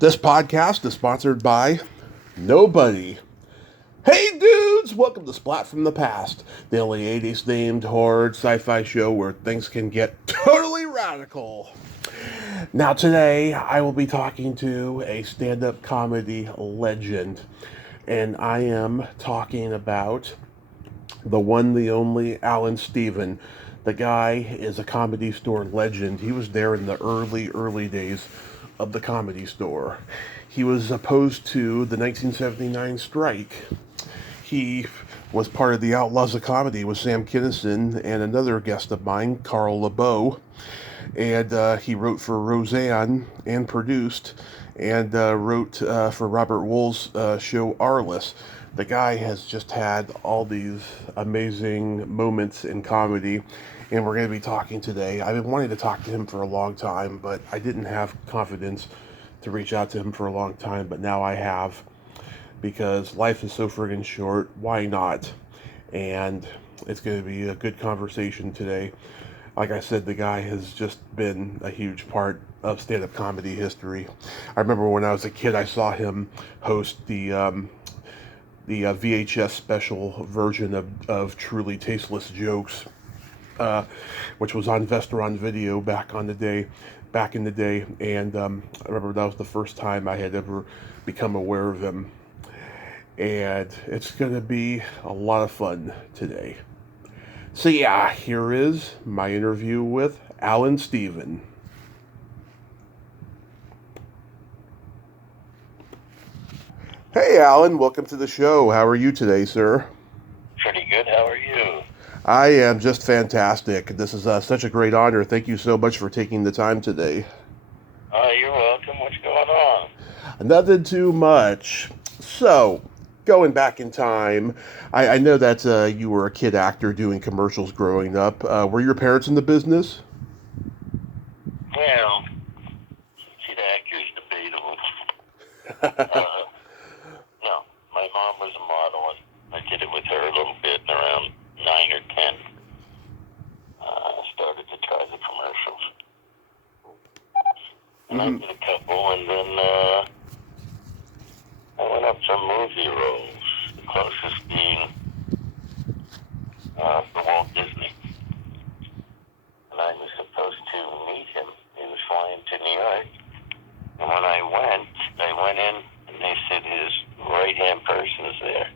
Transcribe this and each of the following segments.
This podcast is sponsored by nobody. Hey dudes, welcome to Splat from the Past, the only 80s themed horror sci-fi show where things can get totally radical. Now today I will be talking to a stand-up comedy legend, and I am talking about the one, the only Allan Stephan. The guy is a Comedy Store legend. He was there in the early days of the Comedy Store. He was opposed to the 1979 strike. He was part of the Outlaws of Comedy with Sam Kinison and another guest of mine, Carl LeBeau. And he wrote for Roseanne and produced and wrote for Robert Wool's show Arli. The guy has just had all these amazing moments in comedy, and we're going to be talking today. I've been wanting to talk to him for a long time, but I didn't have confidence to reach out to him for a long time, but now I have, because life is so friggin' short. Why not? And it's going to be a good conversation today. Like I said, the guy has just been a huge part of stand-up comedy history. I remember when I was a kid, I saw him host the VHS special version of Truly Tasteless Jokes, which was on Vestron Video back in the day. And I remember that was the first time I had ever become aware of him. And it's going to be a lot of fun today. So yeah, here is my interview with Allan Stephan. Hey Allan, welcome to the show. How are you today, sir? Pretty good. How are you? I am just fantastic. This is such a great honor. Thank you so much for taking the time today. You're welcome. What's going on? Nothing too much. So, going back in time, I know that you were a kid actor doing commercials growing up. Were your parents in the business? Well, kid actor's debatable. No, my mom was a model, and I did it with her a little bit around 9 or 10. Started to try the commercials. And I did a couple, and then I went up some movie roles, the closest being for Walt Disney. And I was supposed to meet him. He was flying to New York. And when I went in, and they said his right-hand person is there.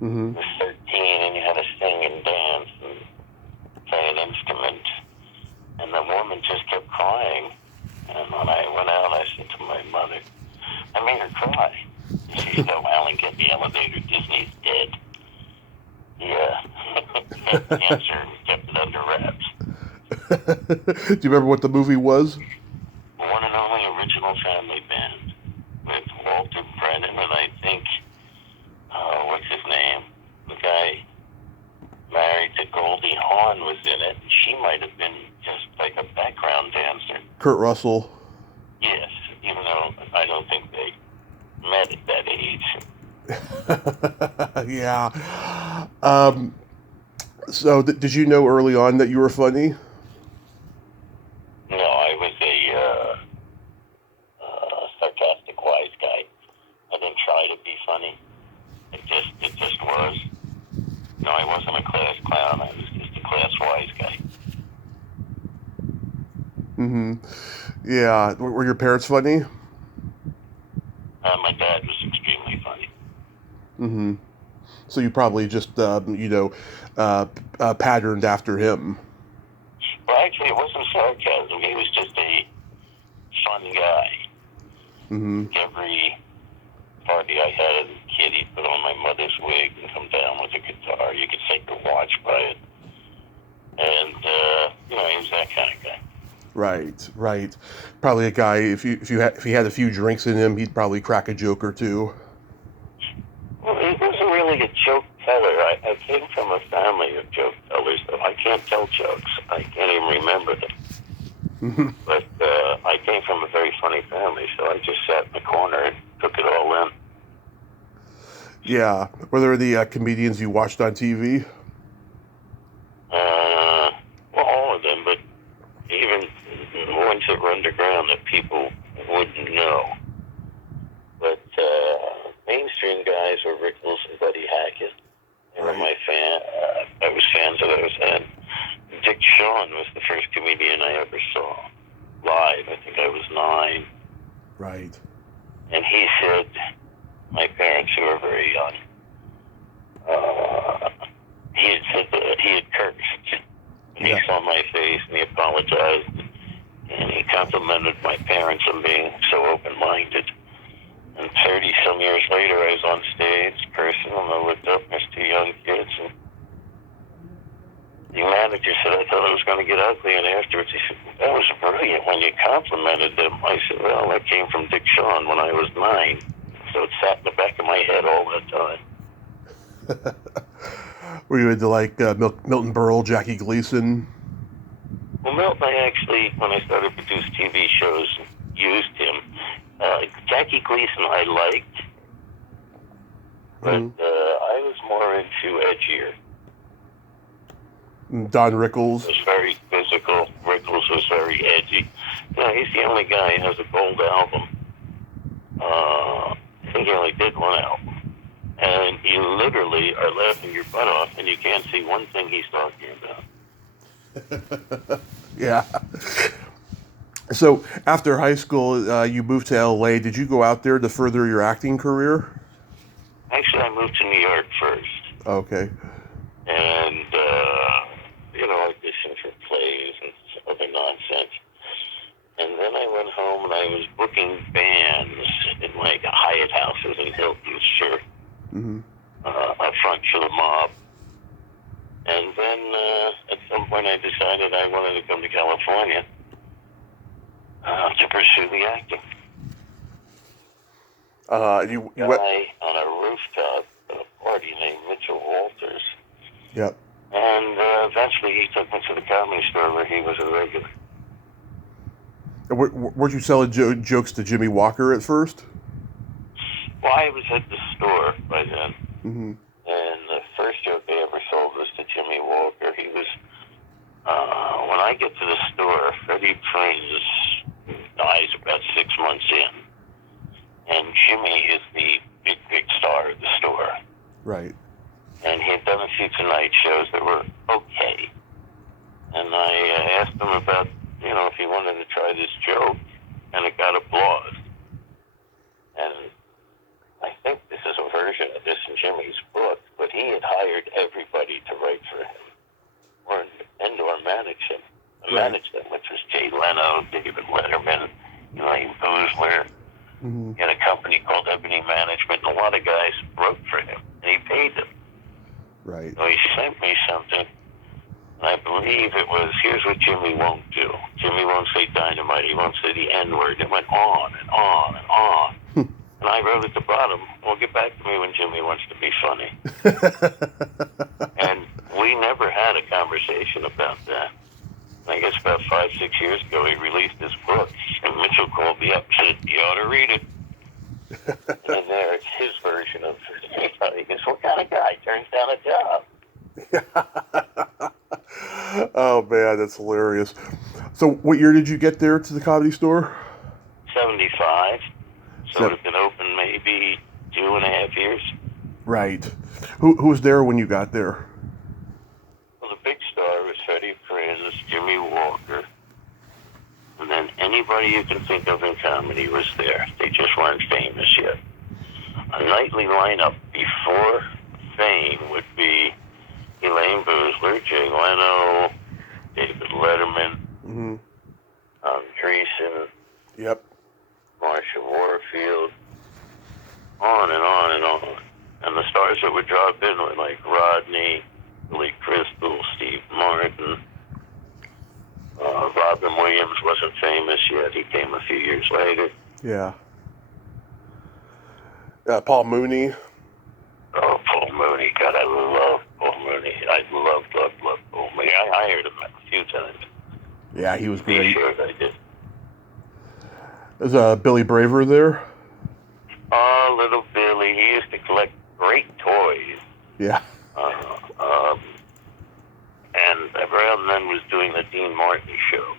Mm-hmm. He was 13, and he had to sing and dance and play an instrument. And the woman just kept crying. And when I went out, I said to my mother, I made her cry. She said, "Oh, Allan, get the elevator. Disney's dead." Yeah. Had cancer and kept it under wraps. Do you remember what the movie was? One and only original family band with Walter Brennan, and I think, what's his name? The guy married to Goldie Hawn was in it, and she might have been just like a background dancer. Kurt Russell. Yes, even though I don't think they met at that age. Yeah. So, did you know early on that you were funny? No, I was a sarcastic wise guy. I didn't try to be funny. It just was. No, I wasn't a class clown. I was just a class wise guy. Mm-hmm. Yeah. Were your parents funny? My dad was extremely funny. Mm-hmm. So you probably just, patterned after him. Well, actually, it wasn't sarcasm. He was just a fun guy. Mm-hmm. Every party I had as a kid, he'd put on my mother's wig and come down with a guitar. You could take your watch by it. And, he was that kind of guy. Right. Probably a guy, if he had a few drinks in him, he'd probably crack a joke or two. Well, he wasn't really a joke teller. I came from a family of joke tellers, though. I can't tell jokes. I can't even remember them. Mm-hmm. But I came from a very funny family, so I just sat in the corner and took it all in. Yeah. Were there any comedians you watched on TV? Well, all of them, but even the ones that were underground that people wouldn't know. Right. And he said, my parents who were very young, he had said that he had cursed. And he saw my face and he apologized. And he complimented my parents on being so open-minded. And 30-some years later, I was on stage cursing, and I looked up, and there's two young kids, and the manager said, I thought it was going to get ugly, and afterwards he said, that was brilliant when you complimented them. I said, well, that came from Dick Shawn when I was 9, so it sat in the back of my head all that time. Were you into like Milton Berle, Jackie Gleason? Well, Milton, I actually, when I started to produce TV shows, used him. Jackie Gleason I liked, but I was more into edgier. Don Rickles was very physical. Rickles was very edgy. He's the only guy who has a gold album. I think he only did one album. And you literally are laughing your butt off, and you can't see one thing he's talking about. Yeah. So after high school, you moved to LA. Did you go out there to further your acting career? Actually, I moved to New York first. Okay. And, auditioned for plays and other nonsense. And then I went home and I was booking bands in like Hyatt houses in Hilton, sure. Up front for the mob. And then at some point I decided I wanted to come to California to pursue the acting. You guy went on a rooftop at a party named Mitchell Walters. Yep. And eventually he took me to the Comedy Store where he was a regular. Weren't you selling jokes to Jimmy Walker at first? Well, I was at the store by then. Mm-hmm. And the first joke they ever sold was to Jimmy Walker. He was, when I get to the store, Freddie Prinze dies about 6 months in. And Jimmy is the big star of the store. Right. And he had done a few Tonight shows that were okay. And I asked him about, if he wanted to try this joke, and it got applause. And I think this is a version of this in Jimmy's book, but he had hired everybody to write for him, or manage him. Manage them, which was Jay Leno, David Letterman, Elaine Boozler. Mm-hmm. He had a company called Ebony Management, and a lot of guys wrote for him, and he paid them. Right. So he sent me something, and I believe it was, here's what Jimmy won't do. Jimmy won't say dynamite. He won't say the N-word. It went on and on and on. And I wrote at the bottom, well, get back to me when Jimmy wants to be funny. And we never had a conversation about that. I guess about 5-6 years ago, he released his book, and Mitchell called me up and said, you ought to read it. And there, it's his version of, he goes, what kind of guy turns down a job? Oh, man, that's hilarious. So what year did you get there to the Comedy Store? 75. So it had been open maybe 2.5 years. Right. Who was there when you got there? Well, the big star was Freddie Prinze, Jimmy Walker, and then anybody you can think of in comedy was there. They just weren't famous yet. A nightly lineup before fame would be Elaine Boozler, Jay Leno, David Letterman, Dreesen, Yep. Marsha Warfield, on and on and on. And the stars that would drop in were like Rodney, Billy Crystal, Steve Martin. Robin Williams wasn't famous yet. He came a few years later. Yeah. Paul Mooney. Oh, Paul Mooney. God, I love Paul Mooney. I love Paul Mooney. I hired him a few times. Yeah, he was great. Sure I did. Is Billy Braver there? Oh, little Billy. He used to collect great toys. Yeah. And around then was doing the Dean Martin show,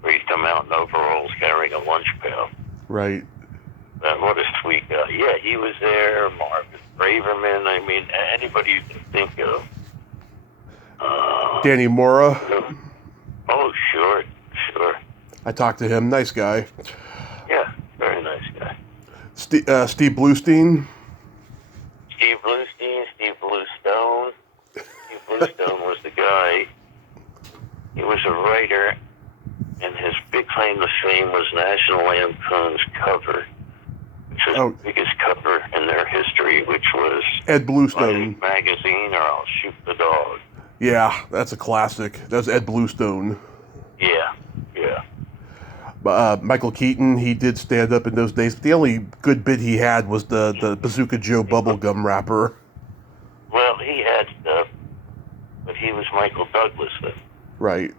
where he'd come out in overalls carrying a lunch pail. Right. What a sweet guy. Yeah, he was there. Marvin Braverman. I mean, anybody you can think of. Danny Mora. Oh, sure. I talked to him. Nice guy. Yeah, very nice guy. Steve Bluestein. Steve Bluestein, Steve Bluestone. Steve Bluestone was the guy. He was a writer, and his big claim to fame was National Lampoon's Cover, which was the biggest cover in their history, which was Ed Bluestone. Life Magazine or I'll Shoot the Dog. Yeah, that's a classic. That's Ed Bluestone. Yeah, yeah. Michael Keaton, he did stand up in those days. The only good bit he had was the Bazooka Joe bubblegum rapper. Well, he had stuff, but he was Michael Douglas then. Right.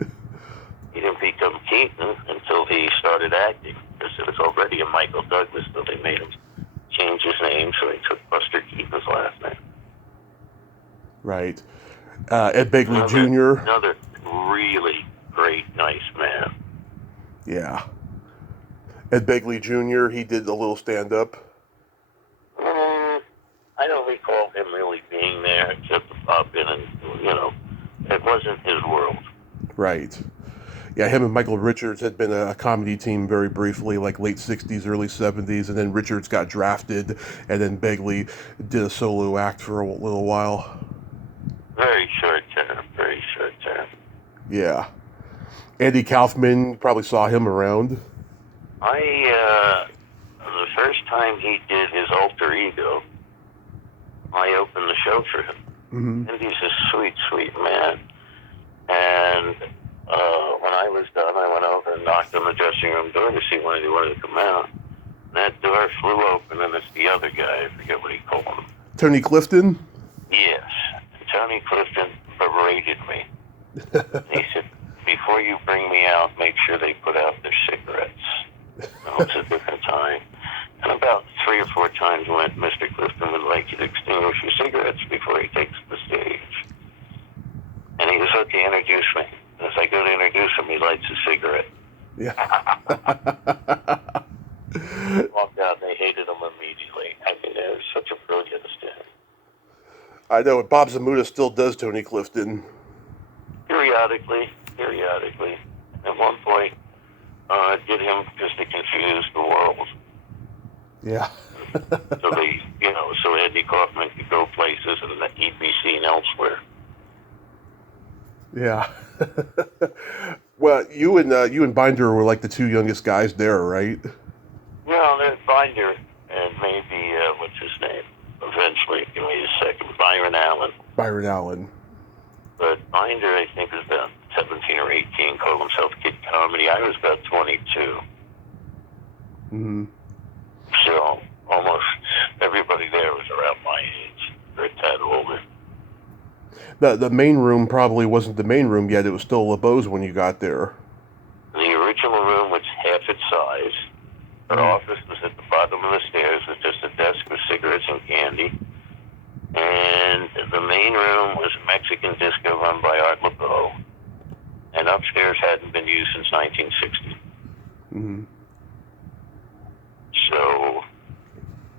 He didn't become Keaton until he started acting, because it was already a Michael Douglas, so they made him change his name, so they took Buster Keaton's last name. Right. Ed Begley Jr. Another really great, nice man. Yeah. Ed Begley Jr., he did a little stand-up. I don't recall him really being there, except to pop in and, it wasn't his world. Right. Yeah, him and Michael Richards had been a comedy team very briefly, like late 60s, early 70s, and then Richards got drafted, and then Begley did a solo act for a little while. Very short term, very short term. Yeah. Andy Kaufman, probably saw him around. The first time he did his alter ego, I opened the show for him. Mm-hmm. And he's a sweet, sweet man. And when I was done, I went over and knocked on the dressing room door to see when he wanted to come out. And that door flew open, and it's the other guy. I forget what he called him. Tony Clifton? Yes. And Tony Clifton berated me. He said, before you bring me out, make sure they put out their cigarettes. It was a different time. And about 3 or 4 times went, Mr. Clifton would like you to extinguish your cigarettes before he takes the stage. And he was okay to introduce me. And as I go to introduce him, he lights a cigarette. Yeah. Walked out and they hated him immediately. I mean, it was such a brilliant stand. I know, Bob Zamuda still does Tony Clifton. Periodically. At one point, I did him just to confuse the world. Yeah. So Andy Kaufman could go places and he'd be seen elsewhere. Yeah. Well, you and Binder were like the 2 youngest guys there, right? Well, there's Binder and maybe, what's his name? Eventually, give me a second, Byron Allen. But Binder, I think, was about 17 or 18, called himself Kid Comedy. I was about 22. Mm-hmm. So almost everybody there was around my age, or a tad older. The main room probably wasn't the main room yet. It was still LeBeau's when you got there. The original room was half its size. Her office was at the bottom of the stairs with just a desk with cigarettes and candy. And the main room was a Mexican disco run by Art LeBeau. And upstairs hadn't been used since 1960. Mm-hmm. So,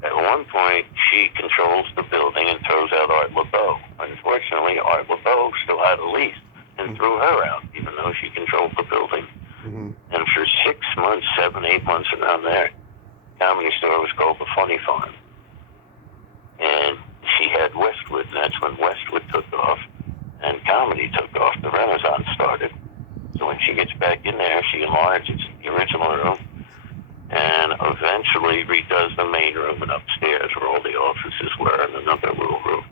at one point, she controls the building and throws out Art LeBeau. Unfortunately, Art LeBeau still had a lease and threw her out, even though she controlled the building. Mm-hmm. And for 6 months, 7, 8 months around there, Comedy Store was called the Funny Farm. And she had Westwood, and that's when Westwood took off, and comedy took off. The Renaissance started. So when she gets back in there, she enlarges the original room, and eventually redoes the main room and upstairs where all the offices were, and another little room.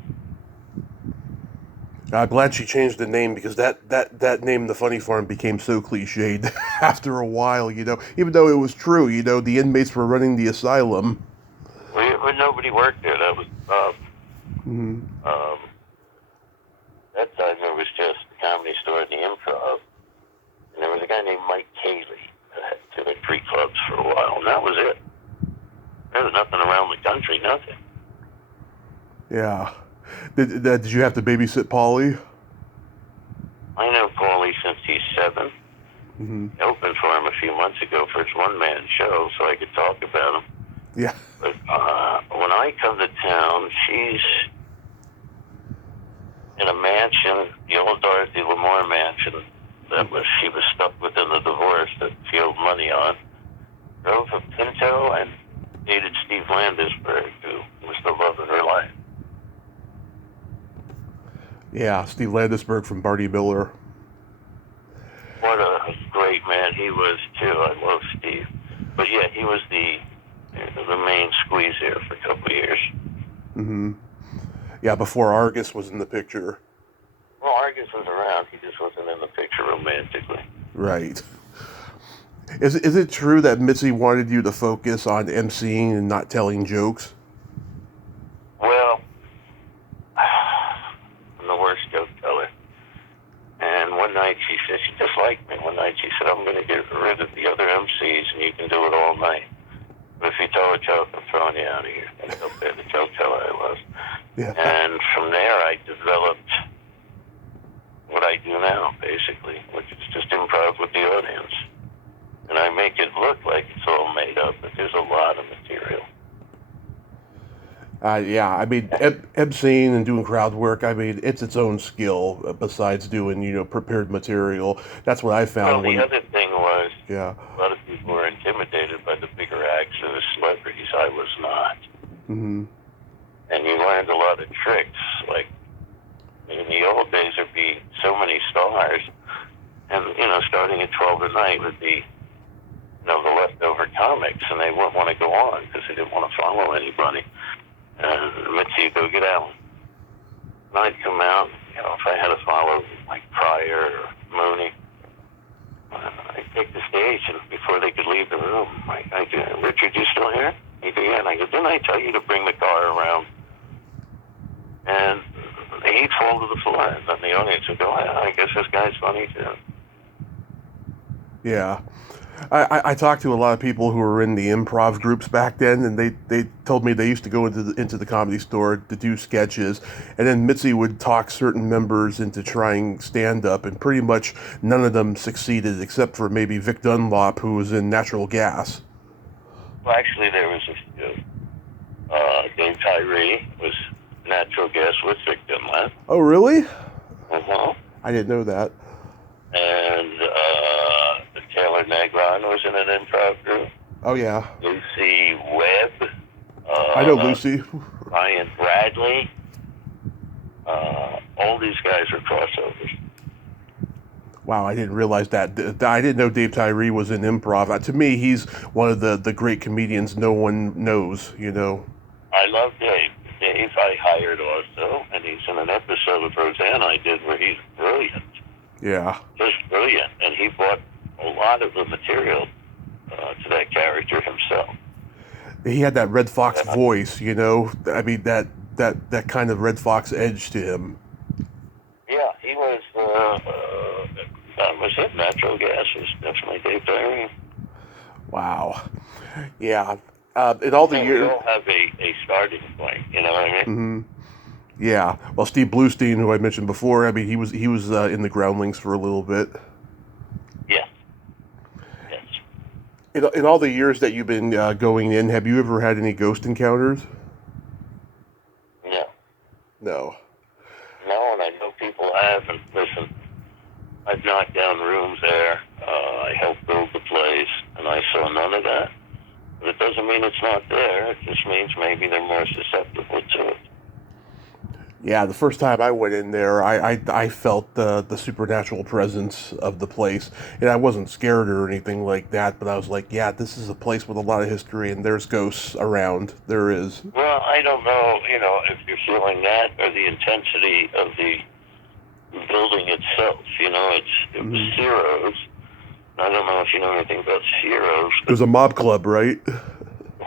Glad she changed the name, because that name, the Funny Farm, became so cliched after a while, even though it was true, the inmates were running the asylum. Well, nobody worked there. That was Mm-hmm. That time there was just the Comedy Store and the Improv, and there was a guy named Mike Cayley that had 2 or 3 clubs for a while, and that was it. There was nothing around the country, nothing. Yeah. Did you have to babysit Paulie? I know Paulie since he's 7. Mm-hmm. I opened for him a few months ago for his one-man show, so I could talk about him. Yeah. But when I come to town, she's in a mansion, the old Dorothy Lamour mansion, she was stuck within the divorce that she owed money on. drove a Pinto, and dated Steve Landisberg, who was the love of her life. Yeah, Steve Landisberg from Barney Miller. What a great man he was, too. I love Steve. But yeah, he was the main squeeze here for a couple of years. Mm-hmm. Yeah, before Argus was in the picture. Well, Argus was around. He just wasn't in the picture romantically. Right. Is it true that Mitzi wanted you to focus on emceeing and not telling jokes? Well, I'm the worst joke teller. And one night she said, she just liked me. One night she said, I'm going to get rid of the other MCs and you can do it all night. But if you tell a joke, I'm throwing you out of here. That's how bad the joke teller I was. Yeah. And from there, I developed what I do now, basically, which is just improv with the audience. And I make it look like it's all made up, but there's a lot of material. Yeah, I mean, emceeing and doing crowd work, I mean, it's its own skill besides doing, prepared material. That's what I found. Well, the other thing was, yeah, a lot of people were intimidated by the bigger acts or the celebrities. I was not. Mm-hmm. And you learned a lot of tricks. Like, in the old days, there'd be so many stars, and, starting at 12 at night would be, the leftover comics, and they wouldn't want to go on because they didn't want to follow anybody. And Mitzi would go get Allan. And I'd come out, if I had to follow, like Pryor or Mooney, I'd take the stage, and before they could leave the room, I'd go, Richard, you still here? He'd go, yeah. And I go, didn't I tell you to bring the car around? And he'd fall to the floor, and then the audience would go, I guess this guy's funny, too. Yeah. I talked to a lot of people who were in the improv groups back then, and they told me they used to go into the Comedy Store to do sketches, and then Mitzi would talk certain members into trying stand-up, and pretty much none of them succeeded, except for maybe Vic Dunlop, who was in Natural Gas. Well, actually, there was a few. Dave Tyree was Natural Gas with Vic Dunlop. Oh, really? Uh-huh. I didn't know that. And Taylor Negron was in an improv group. Oh, yeah. Lucy Webb. I know Lucy. Ryan Bradley. All these guys are crossovers. Wow, I didn't realize that. I didn't know Dave Tyree was in improv. To me, he's one of the great comedians no one knows, I love Dave. Dave I hired also, and he's in an episode of Roseanne I did where he's brilliant. Yeah. Just brilliant. And he brought a lot of the material to that character himself. He had that Red Fox voice, I mean, that kind of Red Fox edge to him. Yeah, he was, that was it. Natural Gas was definitely Dave Tyree. Wow. Yeah. In all the years... We all have a starting point, you know what I mean? Mm-hmm. Yeah. Well, Steve Bluestein, who I mentioned before, I mean, he was in the Groundlings for a little bit. Yeah. Yes. In all the years that you've been going in, have you ever had any ghost encounters? No. No. No, and I know people have. And listen, I've knocked down rooms there. I helped build the place, and I saw none of that. But it doesn't mean it's not there. It just means maybe they're more susceptible to it. Yeah, the first time I went in there, I felt the supernatural presence of the place, and I wasn't scared or anything like that, but I was like, yeah, this is a place with a lot of history, and there's ghosts around. There is. Well, I don't know, if you're feeling that or the intensity of the building itself. It was Ciro's. I don't know if you know anything about Ciro's. It was a mob club, right?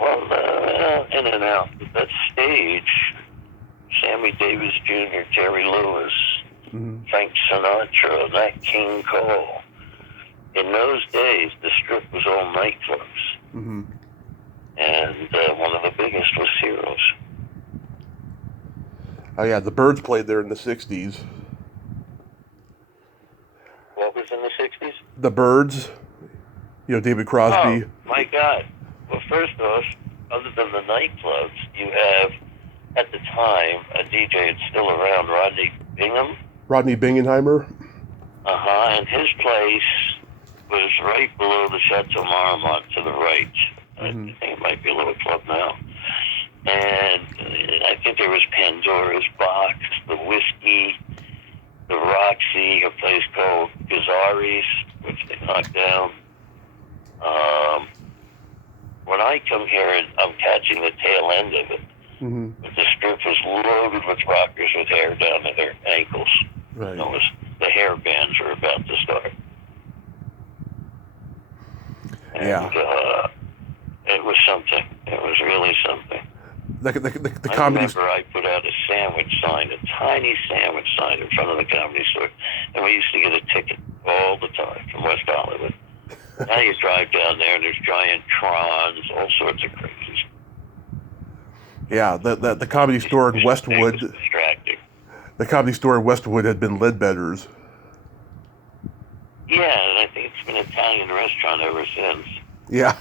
Well, in and out. But that stage... Sammy Davis Jr., Jerry Lewis, Frank Sinatra, Nat King Cole. In those days, the Strip was all nightclubs. Mm-hmm. And one of the biggest was Ciro's. Oh, yeah, the Byrds played there in the 60s. What was in the 60s? The Byrds. David Crosby. Oh, my God. Well, first off, other than the nightclubs, you have... At the time, a DJ that's still around, Rodney Bingham. Rodney Bingenheimer. And his place was right below the Chateau Marmont to the right. Mm-hmm. I think it might be a little club now. And I think there was Pandora's Box, the Whiskey, the Roxy, a place called Gazzari's, which they knocked down. When I come here, and I'm catching the tail end of it. Mm-hmm. But the strip was loaded with rockers with hair down to their ankles. Right. The hair bands were about to start. And, Yeah. it was something. It was really something. The I comedy. remember I put out a sandwich sign, a tiny sandwich sign in front of the Comedy Store, and we used to get a ticket all the time from West Hollywood. Now you drive down there and there's giant trons, all sorts of crazy. Yeah, the comedy store in Westwood. Distracting. The comedy store in Westwood had been Ledbetter's. Yeah, and I think it's been an Italian restaurant ever since. Yeah.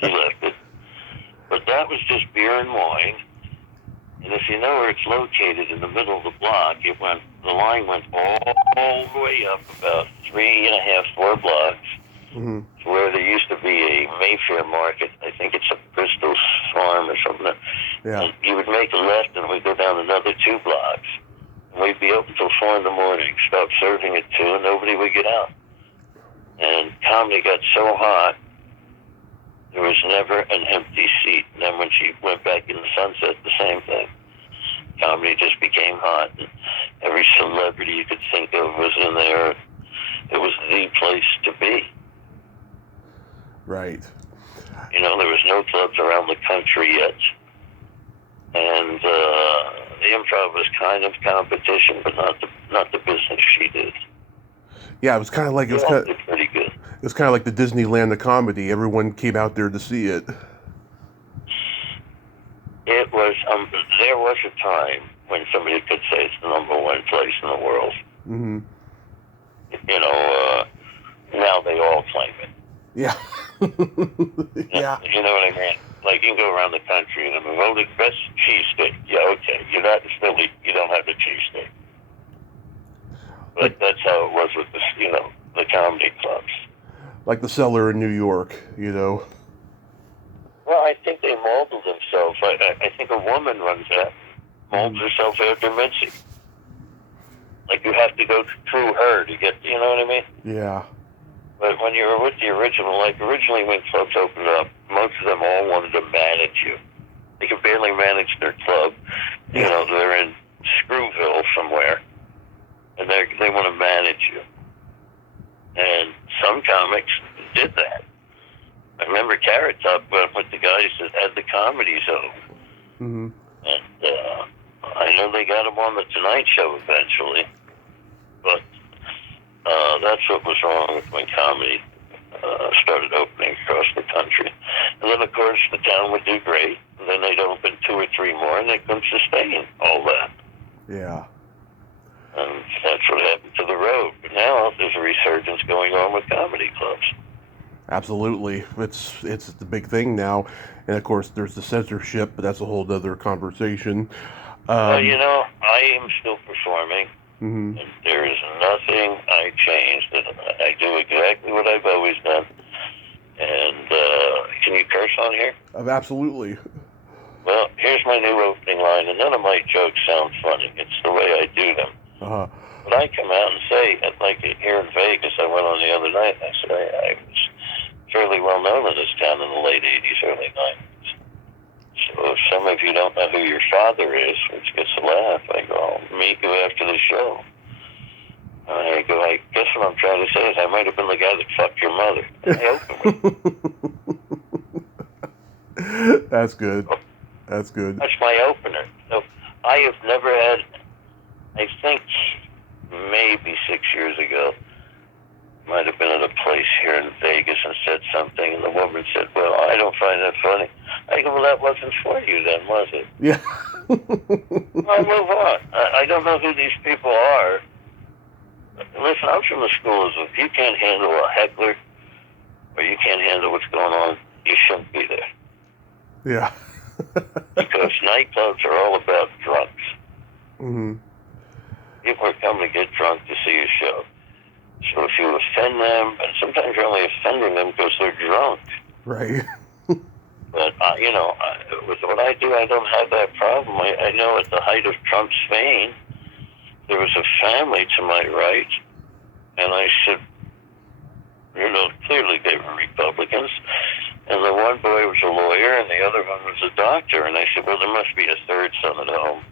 She left it. But that was just beer and wine. And if you know where it's located in the middle of the block, the line went all the way up about 3.5, 4 blocks. Mm-hmm. Where there used to be a Mayfair market. I think it's a Bristol farm or something. Yeah. And you would make a left and we'd go down another 2 blocks. And we'd be open till 4 in the morning. Stop serving at 2 and nobody would get out. And comedy got so hot, there was never an empty seat. And then when she went back in the Sunset, the same thing. Comedy just became hot. And every celebrity you could think of was in there. It was the place to be. Right. You know, there was no clubs around the country yet. And the Improv was kind of competition, but not the business she did. Yeah, it was kind of like did pretty good. It was kind of like the Disneyland of comedy. Everyone came out there to see it. It was. There was a time when somebody could say it's the number 1 place in the world. Mm-hmm. You know, now they all claim it. Yeah. Yeah. You know what I mean? Like, you can go around the country and I'm voted best cheesesteak. Yeah, okay. You're not in Philly. You don't have the cheesesteak. But that's how it was with the comedy clubs. Like the Cellar in New York, you know. Well, I think they molded themselves. I think a woman runs that, molds herself after Mitzi. Like, you have to go through her to get, you know what I mean? Yeah. But when you were with the original, like originally when clubs opened up, most of them all wanted to manage you. They could barely manage their club. You know, they're in Screwville somewhere, and they want to manage you. And some comics did that. I remember Carrot Top went with the guys that had the Comedy Zone. Mm-hmm. And I know they got him on the Tonight Show eventually, but that's what was wrong with when comedy started opening across the country. And then, of course, the town would do great, and then they'd open 2 or 3 more, and they couldn't sustain all that. Yeah. And that's what happened to the road. But now there's a resurgence going on with comedy clubs. Absolutely. It's the big thing now. And, of course, there's the censorship, but that's a whole other conversation. Well, you know, I am still performing. Mm-hmm. And there is nothing I changed. I do exactly what I've always done. And can you curse on here? Absolutely. Well, here's my new opening line, and none of my jokes sound funny. It's the way I do them. Uh-huh. But I come out and say, like here in Vegas, I went on the other night, and I said I was fairly well known in this town in the late 80s, early 90s. So if some of you don't know who your father is, which gets a laugh, I go, I'll meet you after the show. I go, I guess what I'm trying to say is I might have been the guy that fucked your mother. And I open with. That's good. That's good. That's my opener. So I have never had, I think maybe 6 years ago, might have been at a place here in Vegas and said something, and the woman said, well, I don't find that funny. I go, well, that wasn't for you then, was it? Yeah. I'll move on. I don't know who these people are. Listen, I'm from the school of if you can't handle a heckler or you can't handle what's going on, you shouldn't be there. Yeah. Because nightclubs are all about drunks. Mm-hmm. People are coming to get drunk to see a show. So if you offend them, and sometimes you're only offending them because they're drunk. Right. But, with what I do, I don't have that problem. I know at the height of Trump's fame, there was a family to my right, and I said, clearly they were Republicans, and the one boy was a lawyer, and the other one was a doctor, and I said, well, there must be a third son at home,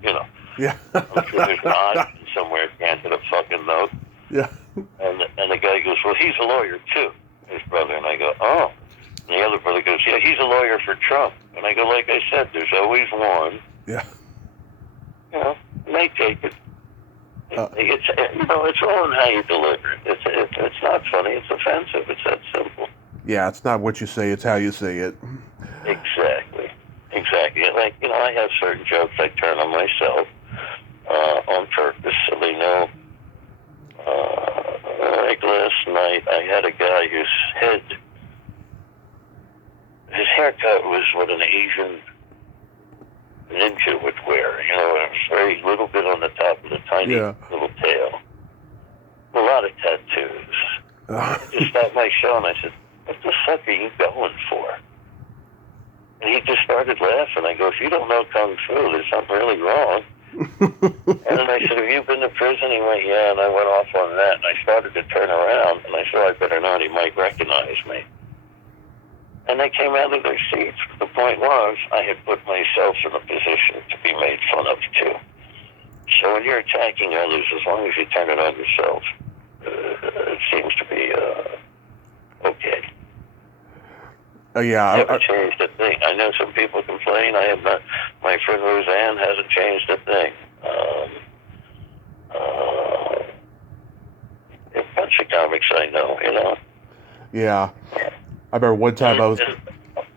Yeah. I'm sure there's not somewhere granted a fucking note. Yeah. And the guy goes, well, he's a lawyer, too, his brother, and I go, oh. And the other brother goes, yeah, he's a lawyer for Trump. And I go, like I said, there's always one. Yeah. And they take it. It's all in how you deliver it. It's not funny. It's offensive. It's that simple. Yeah, it's not what you say, it's how you say it. Exactly. Like, I have certain jokes I turn on myself on purpose so they know. Like last night, I had a guy whose his haircut was what an Asian ninja would wear. It was very little bit on the top of the tiny little tail. A lot of tattoos. I just stopped my show and I said, what the fuck are you going for? And he just started laughing. I go, if you don't know Kung Fu, there's something really wrong. And then I said, have you been to prison? He went, yeah, and I went off on that. And I started to turn around, and I said, I better not, he might recognize me. And they came out of their seats. The point was, I had put myself in a position to be made fun of, too. So when you're attacking others, as long as you turn it on yourself, it seems to be okay. Yeah. Never changed a thing. I know some people complain. I have not. My friend Roseanne hasn't changed a thing. A bunch of comics I know. Yeah. I remember one time I was...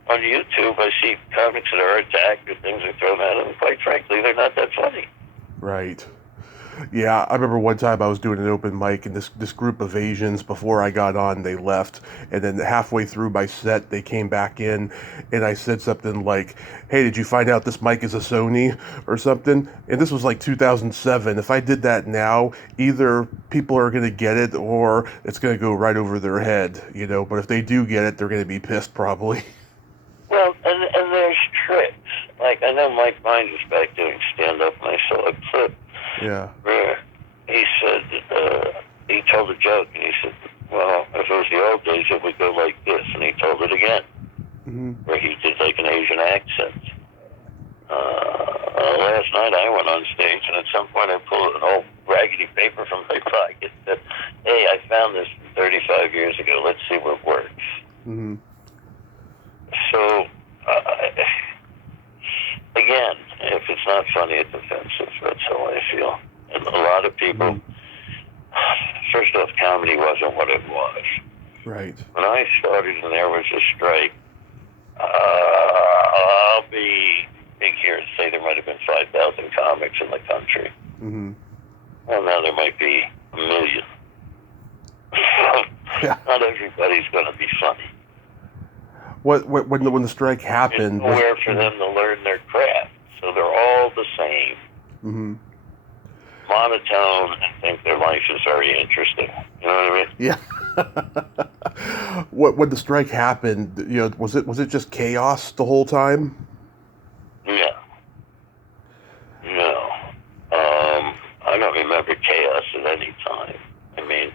On YouTube, I see comics that are attacked and things are thrown at them. Quite frankly, they're not that funny. Right. Yeah, I remember one time I was doing an open mic, and this group of Asians, before I got on, they left, and then halfway through my set, they came back in, and I said something like, hey, did you find out this mic is a Sony, or something? And this was like 2007. If I did that now, either people are going to get it, or it's going to go right over their head, but if they do get it, they're going to be pissed, probably. Well, and there's tricks. Like, I know Mike Mines is back doing stand-up, and I saw a clip. Yeah. Where he said, he told a joke, and he said, well, if it was the old days, it would go like this. And he told it again, where he did like an Asian accent. Last night I went on stage, and at some point I pulled an old raggedy paper from my pocket and said, hey, I found this 35 years ago. Let's see what works. Mm-hmm. So, again, if it's not funny, it's offensive. That's how I feel. And a lot of people, first off, comedy wasn't what it was. Right. When I started and there was a strike, I'll be big here and say there might have been 5,000 comics in the country. Mm-hmm. Well, now there might be 1 million. Yeah. Not everybody's going to be funny. When the strike happened... There's nowhere for them to learn their craft. So they're all the same. Mm-hmm. Monotone and think their life is very interesting. You know what I mean? Yeah. When the strike happened, was it just chaos the whole time? Yeah. No. I don't remember chaos at any time. I mean,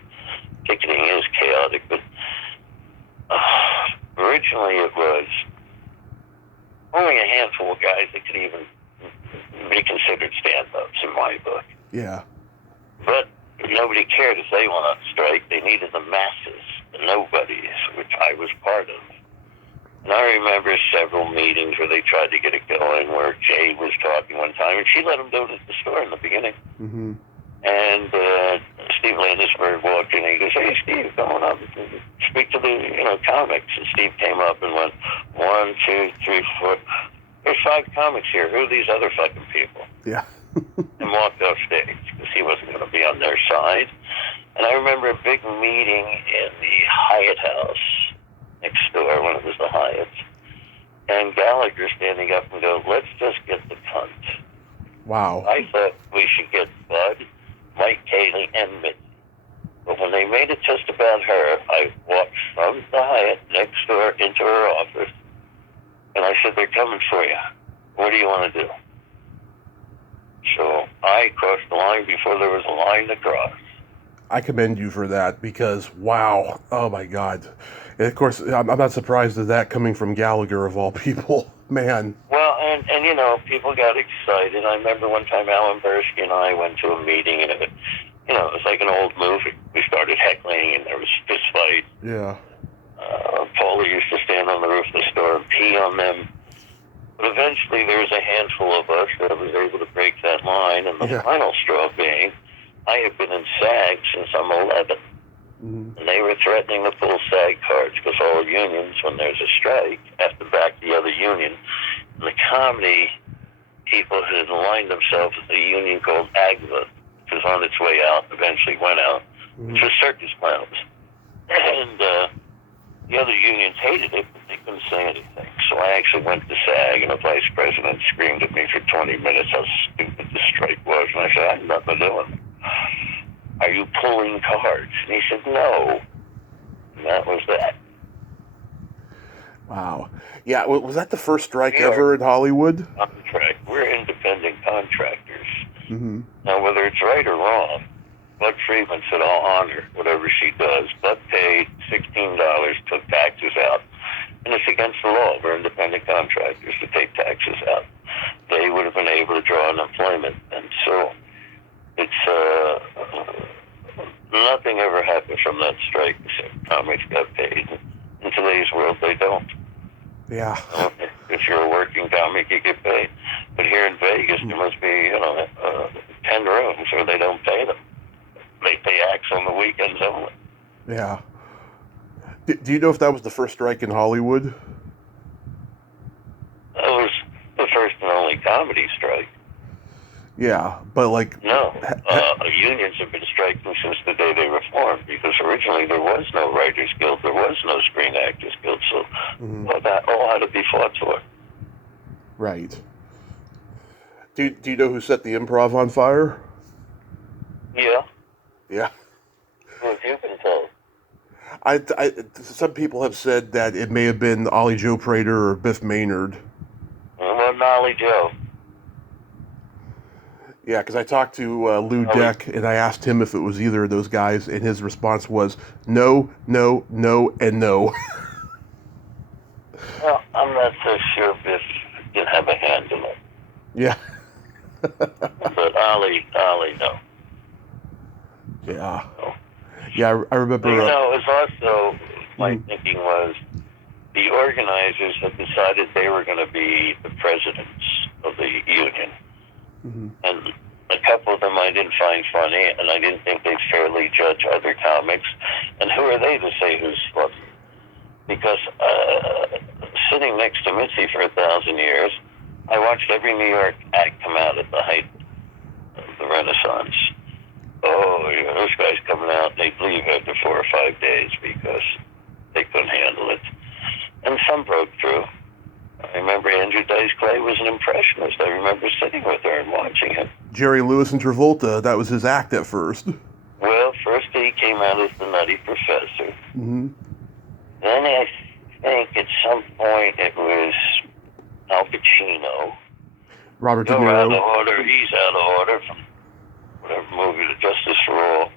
ticketing is chaotic, but originally it was only a handful of guys that could even be considered stand-ups in my book. Yeah. But nobody cared if they went on strike. They needed the masses, the nobodies, which I was part of. And I remember several meetings where they tried to get it going, where Jay was talking one time, and she let him go to the store in the beginning. Mm-hmm. And Steve Landisberg walked in, and he goes, hey, Steve, come on up and speak to the, comics. And Steve came up and went, 1, 2, 3, 4. There's 5 comics here. Who are these other fucking people? Yeah. And walked off stage because he wasn't going to be on their side. And I remember a big meeting in the Hyatt House next door when it was the Hyatt. And Gallagher standing up and go, let's just get the cunt. Wow. I thought we should get Bud, Mike Cayley, and Mitzi. But when they made it just about her, I walked from the Hyatt next door into her office, and I said, "They're coming for you. What do you want to do?" So I crossed the line before there was a line to cross. I commend you for that because, wow, oh my God. And of course, I'm not surprised at that coming from Gallagher of all people. Man. Well, and you know, people got excited. I remember one time Alan Bursky and I went to a meeting, and it was like an old movie. We started heckling, and there was a fist fight. Yeah. Paulie used to stand on the roof of the store and pee on them. But eventually there was a handful of us that was able to break that line, and the final straw being, I have been in SAG since I'm 11. Mm-hmm. And they were threatening to pull SAG cards because all unions, when there's a strike, have to back the other union. And the comedy people had aligned themselves with a union called AGVA, which was on its way out, eventually went out, which was circus clowns. And the other unions hated it, but they couldn't say anything. So I actually went to SAG, and the vice president screamed at me for 20 minutes how stupid the strike was. And I said, "I have nothing to do with it. Are you pulling cards?" And he said, "No." And that was that. Wow. Yeah, was that the first strike ever in Hollywood? Contract. We're independent contractors. Mm-hmm. Now, whether it's right or wrong, Bud Friedman said, "I'll honor whatever she does." Bud paid $16, took taxes out. And it's against the law. We're independent contractors to take taxes out. They would have been able to draw unemployment. And so it's nothing ever happened from that strike. Comics got paid. In today's world, they don't. Yeah. If you're a working comic, you get paid. But here in Vegas, there must be 10 rooms where they don't pay them. They pay acts on the weekends only. Yeah. Do you know if that was the first strike in Hollywood? That was the first and only comedy strike. Yeah, but No, unions have been striking since the day they were formed, because originally there was no Writers Guild, there was no Screen Actors Guild, so that all had to be fought for. Right. Do you know who set the Improv on fire? Yeah. Yeah. Who have you been told? Some people have said that it may have been Ollie Joe Prater or Biff Maynard. Well, not Ollie Joe. Yeah, because I talked to Lou Deck, and I asked him if it was either of those guys, and his response was no, no, no, and no. Well, I'm not so sure Biff didn't have a hand in it. Yeah. But Ollie, no. Yeah. No. Yeah, I remember... It was also, my thinking was, the organizers had decided they were going to be the presidents of the union. Mm-hmm. And a couple of them I didn't find funny, and I didn't think they'd fairly judge other comics. And who are they to say who's funny? Because sitting next to Mitzi for 1,000 years, I watched every New York act come out at the height of the Renaissance. Oh, those guys coming out, they'd leave after 4 or 5 days because they couldn't handle it. And some broke through. I remember Andrew Dice Clay was an impressionist. I remember sitting with her and watching him. Jerry Lewis and Travolta, that was his act at first. Well, first he came out as the Nutty Professor. Mm-hmm. Then I think at some point it was Al Pacino. Robert De He's Niro. out of order from whatever movie, The Justice for All.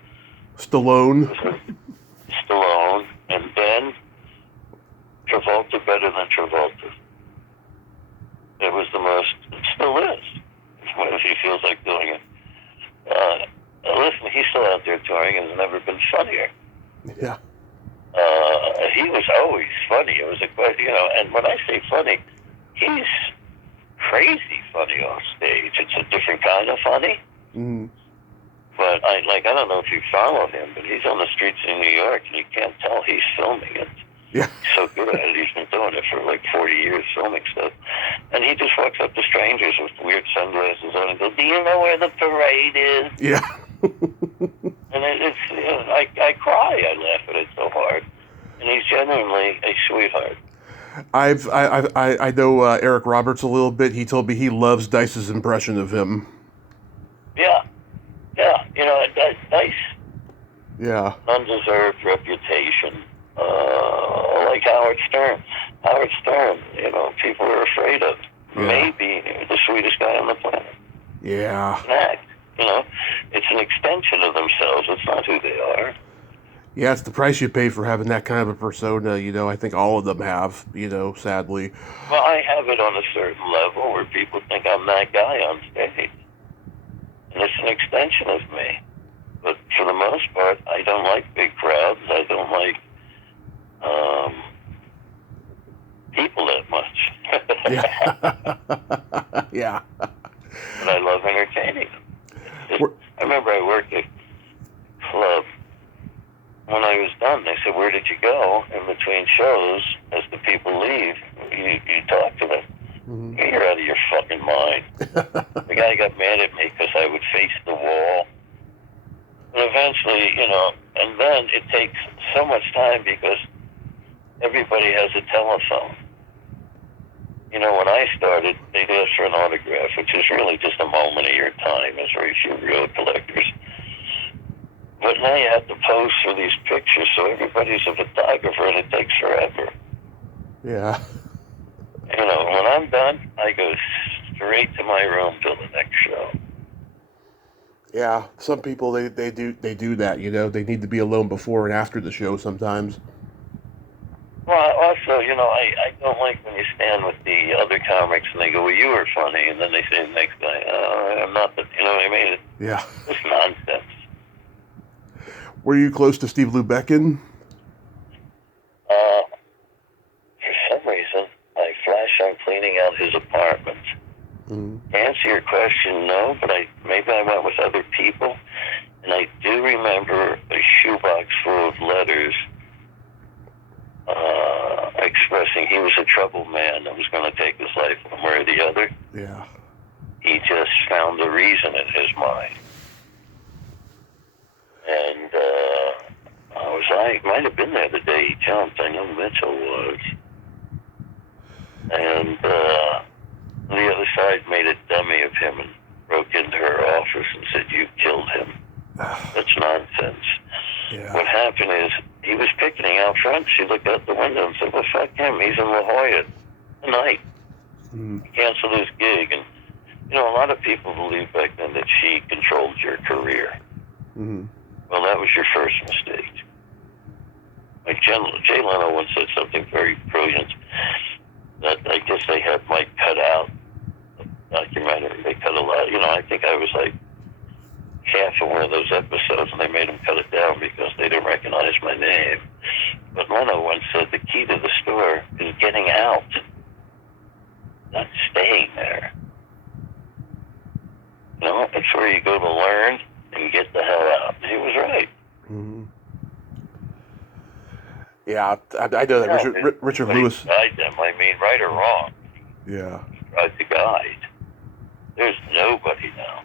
Stallone. And then Travolta better than Travolta. It was the most, it still is, if he feels like doing it. Listen, he's still out there touring and has never been funnier. Yeah. He was always funny. It was a question, and when I say funny, he's crazy funny on stage. It's a different kind of funny. Mm-hmm. But I don't know if you follow him, but he's on the streets in New York, and you can't tell he's filming it. Yeah. He's so good at it. He's been doing it for 40 years, filming stuff. And he just walks up to strangers with weird sunglasses on and goes, "Do you know where the parade is?" Yeah. And it's I cry. I laugh at it so hard. And he's genuinely a sweetheart. I know Eric Roberts a little bit. He told me he loves Dice's impression of him. Yeah. Dice. Yeah. Undeserved reputation. Like Howard Stern. Howard Stern, people are afraid of. Yeah. Maybe the sweetest guy on the planet. Yeah. An act, it's an extension of themselves. It's not who they are. Yeah, it's the price you pay for having that kind of a persona, I think all of them have, sadly. Well, I have it on a certain level where people think I'm that guy on stage. And it's an extension of me. But for the most part, I don't like big crowds. I don't like people that much. Yeah. Yeah. But I love entertaining them. I remember I worked at a club. When I was done, they said, "Where did you go?" In between shows, as the people leave, you talk to them. Mm-hmm. You're out of your fucking mind. The guy got mad at me because I would face the wall. And eventually, and then it takes so much time because everybody has a telephone. When I started, they'd ask for an autograph, which is really just a moment of your time as very few real collectors. But now you have to pose for these pictures, so everybody's a photographer, and it takes forever. Yeah. When I'm done, I go straight to my room till the next show. Yeah, some people they do that. They need to be alone before and after the show sometimes. Well, also, I don't like when you stand with the other comics and they go, "Well, you were funny," and then they say the next guy, "Oh, I'm not." You know what I mean? Yeah. It's nonsense. Were you close to Steve Lubekin? For some reason, I flash on cleaning out his apartment. Mm-hmm. To answer your question, no, but maybe I went with other people, and I do remember a shoebox full of letters expressing he was a troubled man that was going to take his life one way or the other. Yeah. He just found a reason in his mind. And I might have been there the day he jumped. I know Mitchell was. And the other side made a dummy of him and broke into her office and said, "You killed him." That's nonsense. Yeah. What happened is, he was picketing out front. She looked out the window and said, "Well, fuck him. He's in La Jolla tonight." Mm-hmm. He canceled his gig. And, a lot of people believed back then that she controlled your career. Mm-hmm. Well, that was your first mistake. Like Jay Leno once said something very brilliant, that I guess they had Mike cut out the documentary. They cut a lot. I think I was like half of one of those episodes, and they made him cut it down because they didn't recognize my name. But Leno once said the key to the store is getting out, not staying there. It's where you go to learn and get the hell out. And he was right. Mm-hmm. Yeah, I know that Richard Lewis guide them. I mean, right or wrong. Yeah. He tried to guide. There's nobody now.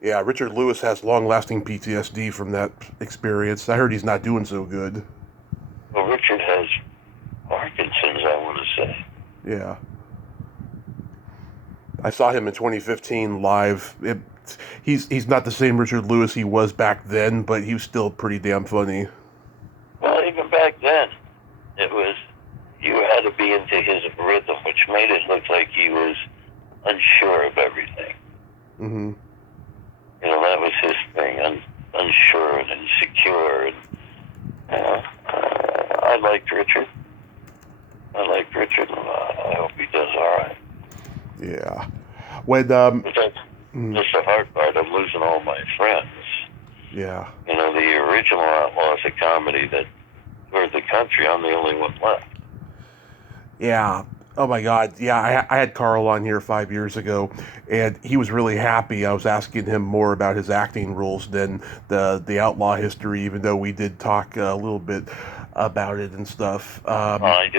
Yeah, Richard Lewis has long-lasting PTSD from that experience. I heard he's not doing so good. Well, Richard has Parkinson's, I want to say. Yeah. I saw him in 2015 live. He's not the same Richard Lewis he was back then, but he was still pretty damn funny. Well, even back then, it was, you had to be into his rhythm, which made it look like he was unsure of everything. Mm-hmm. That was his thing, unsure and insecure. And, I liked Richard. I hope he does all right. Yeah. When But that's the hard part. I'm losing all my friends. Yeah. The original Outlaws of comedy that toured the country, I'm the only one left. Yeah. Oh my God. Yeah, I had Carl on here 5 years ago, and he was really happy. I was asking him more about his acting roles than the outlaw history, even though we did talk a little bit about it and stuff. I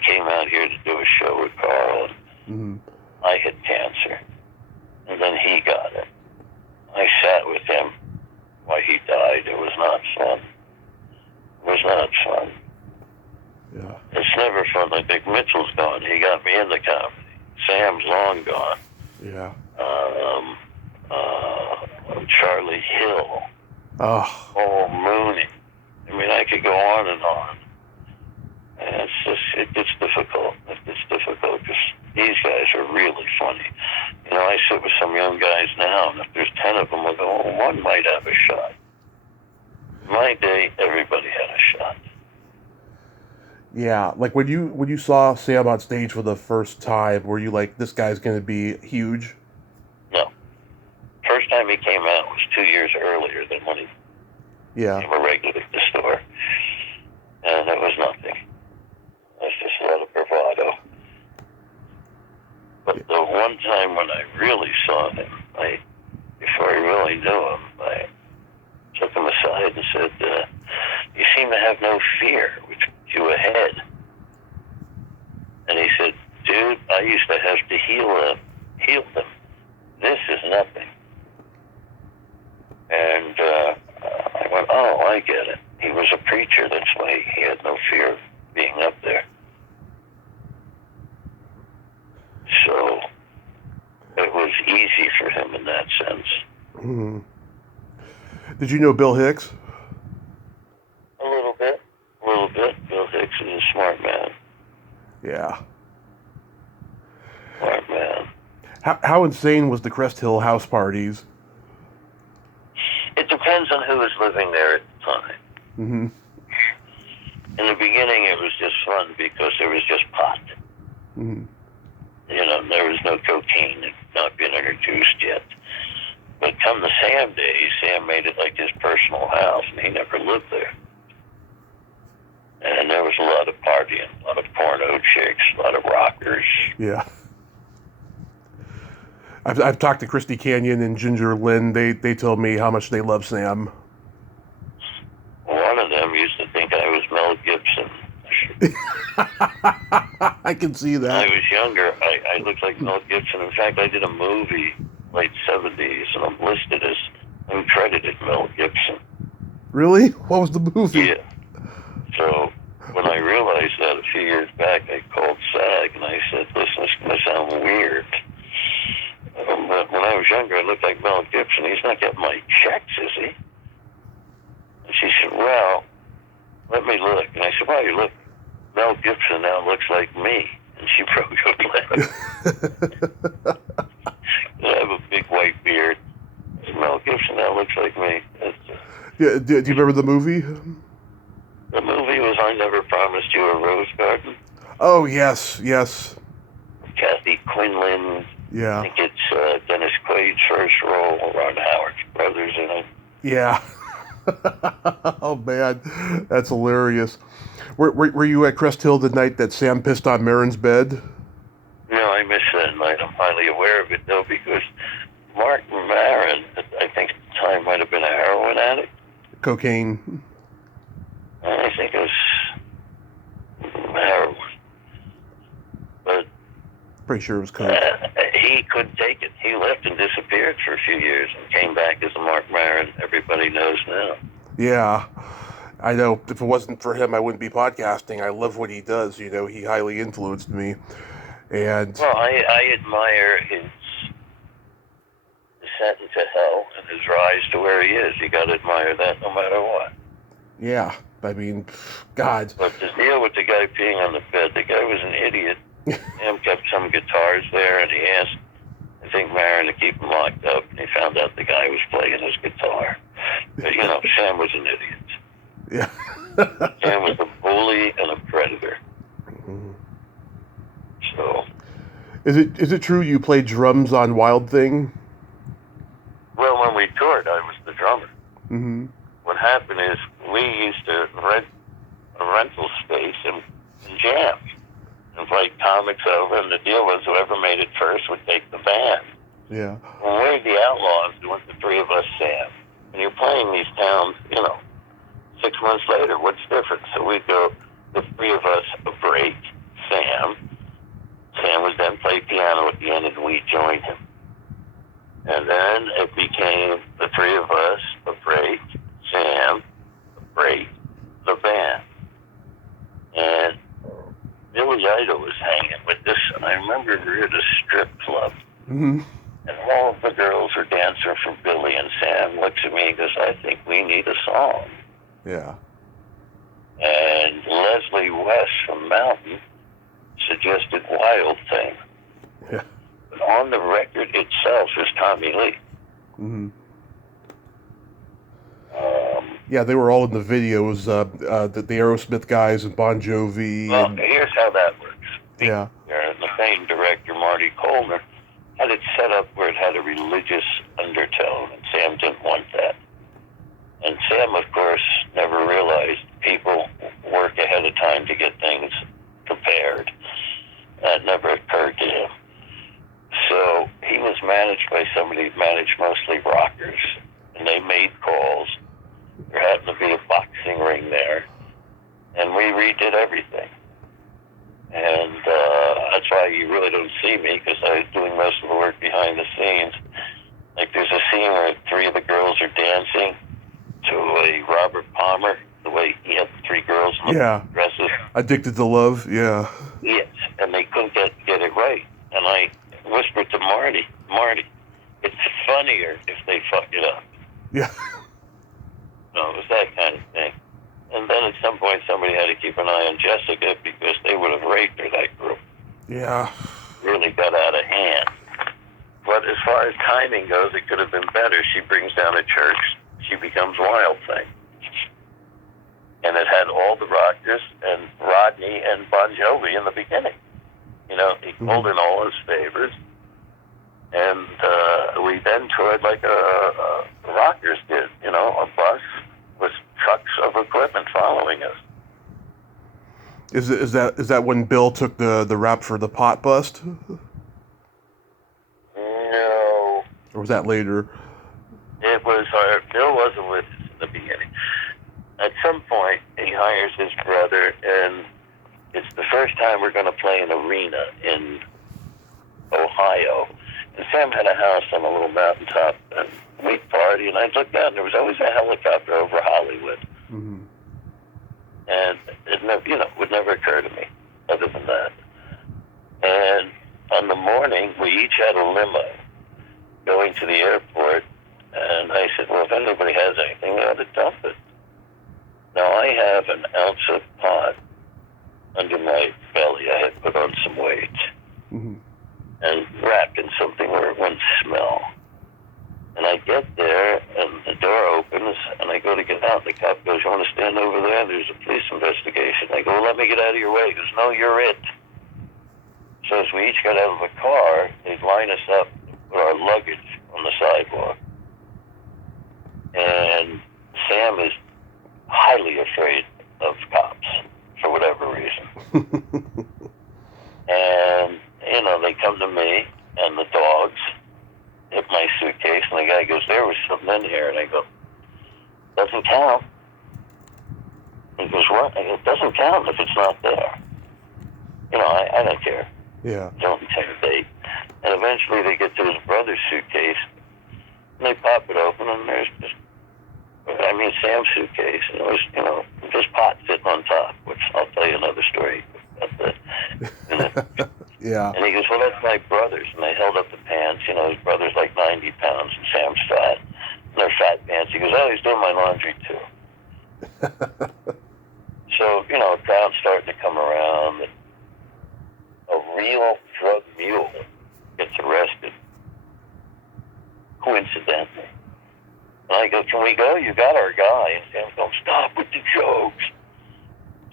came out here to do a show with Carl, and I had cancer, and then he got it. I sat with him while he died. It was not fun. Yeah. It's never fun. I think Mitchell's gone. He got me into comedy. Sam's long gone. Yeah. um, Charlie Hill, Oh, Paul Mooney. I mean, I could go on and on. And it's just, it gets difficult. It gets difficult because these guys are really funny. You know, I sit with some young guys now, and if there's 10 of them, I go, oh, one might have a shot. In my day, everybody had a shot. yeah. Like when you saw Sam on stage for the first time, were you like, this guy's going to be huge? No. First time he came out was 2 years earlier than when he Yeah. became a regular at the store. And it was nothing. It was just a lot of bravado. But the one time when I really saw him, before I really knew him, I took him aside and said, you seem to have no fear, which puts you ahead. And he said, dude, I used to have to heal them. This is nothing. And I went, oh, I get it. He was a preacher. That's why he had no fear of being up there. So it was easy for him in that sense. Mm-hmm. Did you know Bill Hicks? A little bit. Bill Hicks is a smart man. Yeah. Smart man. How insane was the Crest Hill house parties? It depends on who was living there at the time. Mm-hmm. In the beginning, it was just fun because there was just pot. Mm-hmm. You know, there was no cocaine had not been introduced yet. But come the Sam days, Sam made it like his personal house, and he never lived there. And there was a lot of partying, a lot of porno chicks, a lot of rockers. Yeah. I've talked to Christy Canyon and Ginger Lynn. They told me how much they love Sam. One of them used to think I was Mel Gibson. I can see When I that. was younger, I looked like Mel Gibson. In fact, I did a movie, late 70s, and I'm listed as uncredited Mel Gibson. Really? What was the movie? Yeah. So when I realized that a few years back, I called SAG and I said, listen, it's going to sound weird. But when I was younger, I looked like Mel Gibson. He's not getting my checks, is he? And she said, well, let me look. And I said, well, you look, Mel Gibson now looks like me. And she broke up laughing. I have a big white beard. Mel Gibson now looks like me. Yeah, do you remember the movie? The movie was I Never Promised You a Rose Garden. Oh, yes. Kathy Quinlan. Yeah. I think it's Dennis Quaid's first role. Ron Howard's brothers in it. Yeah. Oh, man. That's hilarious. Were you at Crest Hill the night that Sam pissed on Marin's bed? No, I missed that night. I'm highly aware of it, though, because Mark Maron, I think at the time, might have been a heroin addict. Cocaine. I think it was heroin. But Pretty sure it was coke. he couldn't take it. He left and disappeared for a few years and came back as the Mark Maron everybody knows now. Yeah. I know. If it wasn't for him, I wouldn't be podcasting. I love what he does. You know, he highly influenced me. And well, I admire his descent into hell and his rise to where he is. You got to admire that no matter what. yeah, I mean, God. But to deal with the guy peeing on the bed, the guy was an idiot. Sam kept some guitars there, and he asked, I think, Maron to keep him locked up, and he found out the guy was playing his guitar. But, you know, Sam was an idiot. Yeah. Sam was a bully and a predator. Mm-hmm. So. Is it true you played drums on Wild Thing? Well, when we toured, I was the drummer. Mm-hmm. What happened is we used to rent a rental space and jam. Invite comics over, and the deal was whoever made it first would take the band. Yeah. When we're the Outlaws, there went the three of us, Sam. And you're playing these towns, you know, 6 months later, what's different? So we go, the three of us, a break, Sam. Sam would then play piano at the end, and we joined him. And then it became the three of us, a break, Sam, a break, the band. And Billy Idol was hanging with this, and I remember we were at a strip club, Mm-hmm. And all of the girls are dancing for Billy, and Sam looks at me and goes, I think we need a song. Yeah. And Leslie West from Mountain suggested Wild Thing. Yeah. But on the record itself is Tommy Lee. Mm-hmm. Yeah, they were all in the videos, the Aerosmith guys and Bon Jovi. Well, And... here's how that works. Yeah. The main director, Marty Colner, had it set up where it had a religious undertone, and Sam didn't want that. And Sam, of course, never realized people work ahead of time to get things prepared. That never occurred to him. So he was managed by somebody who managed mostly rockers, and they made calls. There happened to be a boxing ring there, and we redid everything. And that's why you really don't see me, because I was doing most of the work behind the scenes. Like, there's a scene where 3 of the girls are dancing to a Robert Palmer, the way he had 3 girls in the dresses. Addicted to Love, yeah. Yes, and they couldn't get it right. And I whispered to Marty, it's funnier if they fuck it up. Yeah. No, it was that kind of thing. And then at some point somebody had to keep an eye on Jessica, because they would have raped her, that group. Yeah. Really got out of hand. But as far as timing goes, it could have been better. She brings down a church, she becomes Wild Thing. And it had all the rockers and Rodney and Bon Jovi in the beginning. You know, he pulled in all his favors. And we then toured like a rockers did, you know, a bus with trucks of equipment following us. Is that when Bill took the rap for the pot bust? No. Or was that later? It was Bill wasn't with us in the beginning. At some point, he hires his brother, and it's the first time we're going to play an arena in Ohio. And Sam had a house on a little mountaintop, and we'd party, and I'd look down, and there was always a helicopter over Hollywood. Mm-hmm. And it never, would never occur to me other than that. And on the morning, we each had a limo going to the airport, and I said, well, if anybody has anything, we ought to dump it. Now, I have an ounce of pot under my belly. I had put on some weight and wrapped in something where it wouldn't smell. And I get there, and the door opens, and I go to get out. The cop goes, you want to stand over there? There's a police investigation. I go, well, let me get out of your way. He goes, no, you're it. So as we each got out of the car, they'd line us up with our luggage on the sidewalk. And Sam is highly afraid of cops for whatever reason. And, they come to me, and the dogs hit my suitcase, and the guy goes, there was something in here. And I go, doesn't count. He goes, what? I go, it doesn't count if it's not there. I don't care. Yeah. Don't intimidate. And eventually they get to his brother's suitcase, and they pop it open, and there's just, Sam's suitcase, and there was, just pot sitting on top, which I'll tell you another story about that. Yeah. And he goes, well, that's my brother's. And they held up the pants. His brother's like 90 pounds, and Sam's fat. And they're fat pants. He goes, oh, he's doing my laundry, too. So, a crowd's starting to come around. And a real drug mule gets arrested, coincidentally. And I go, can we go? You got our guy. And Sam goes, stop with the jokes.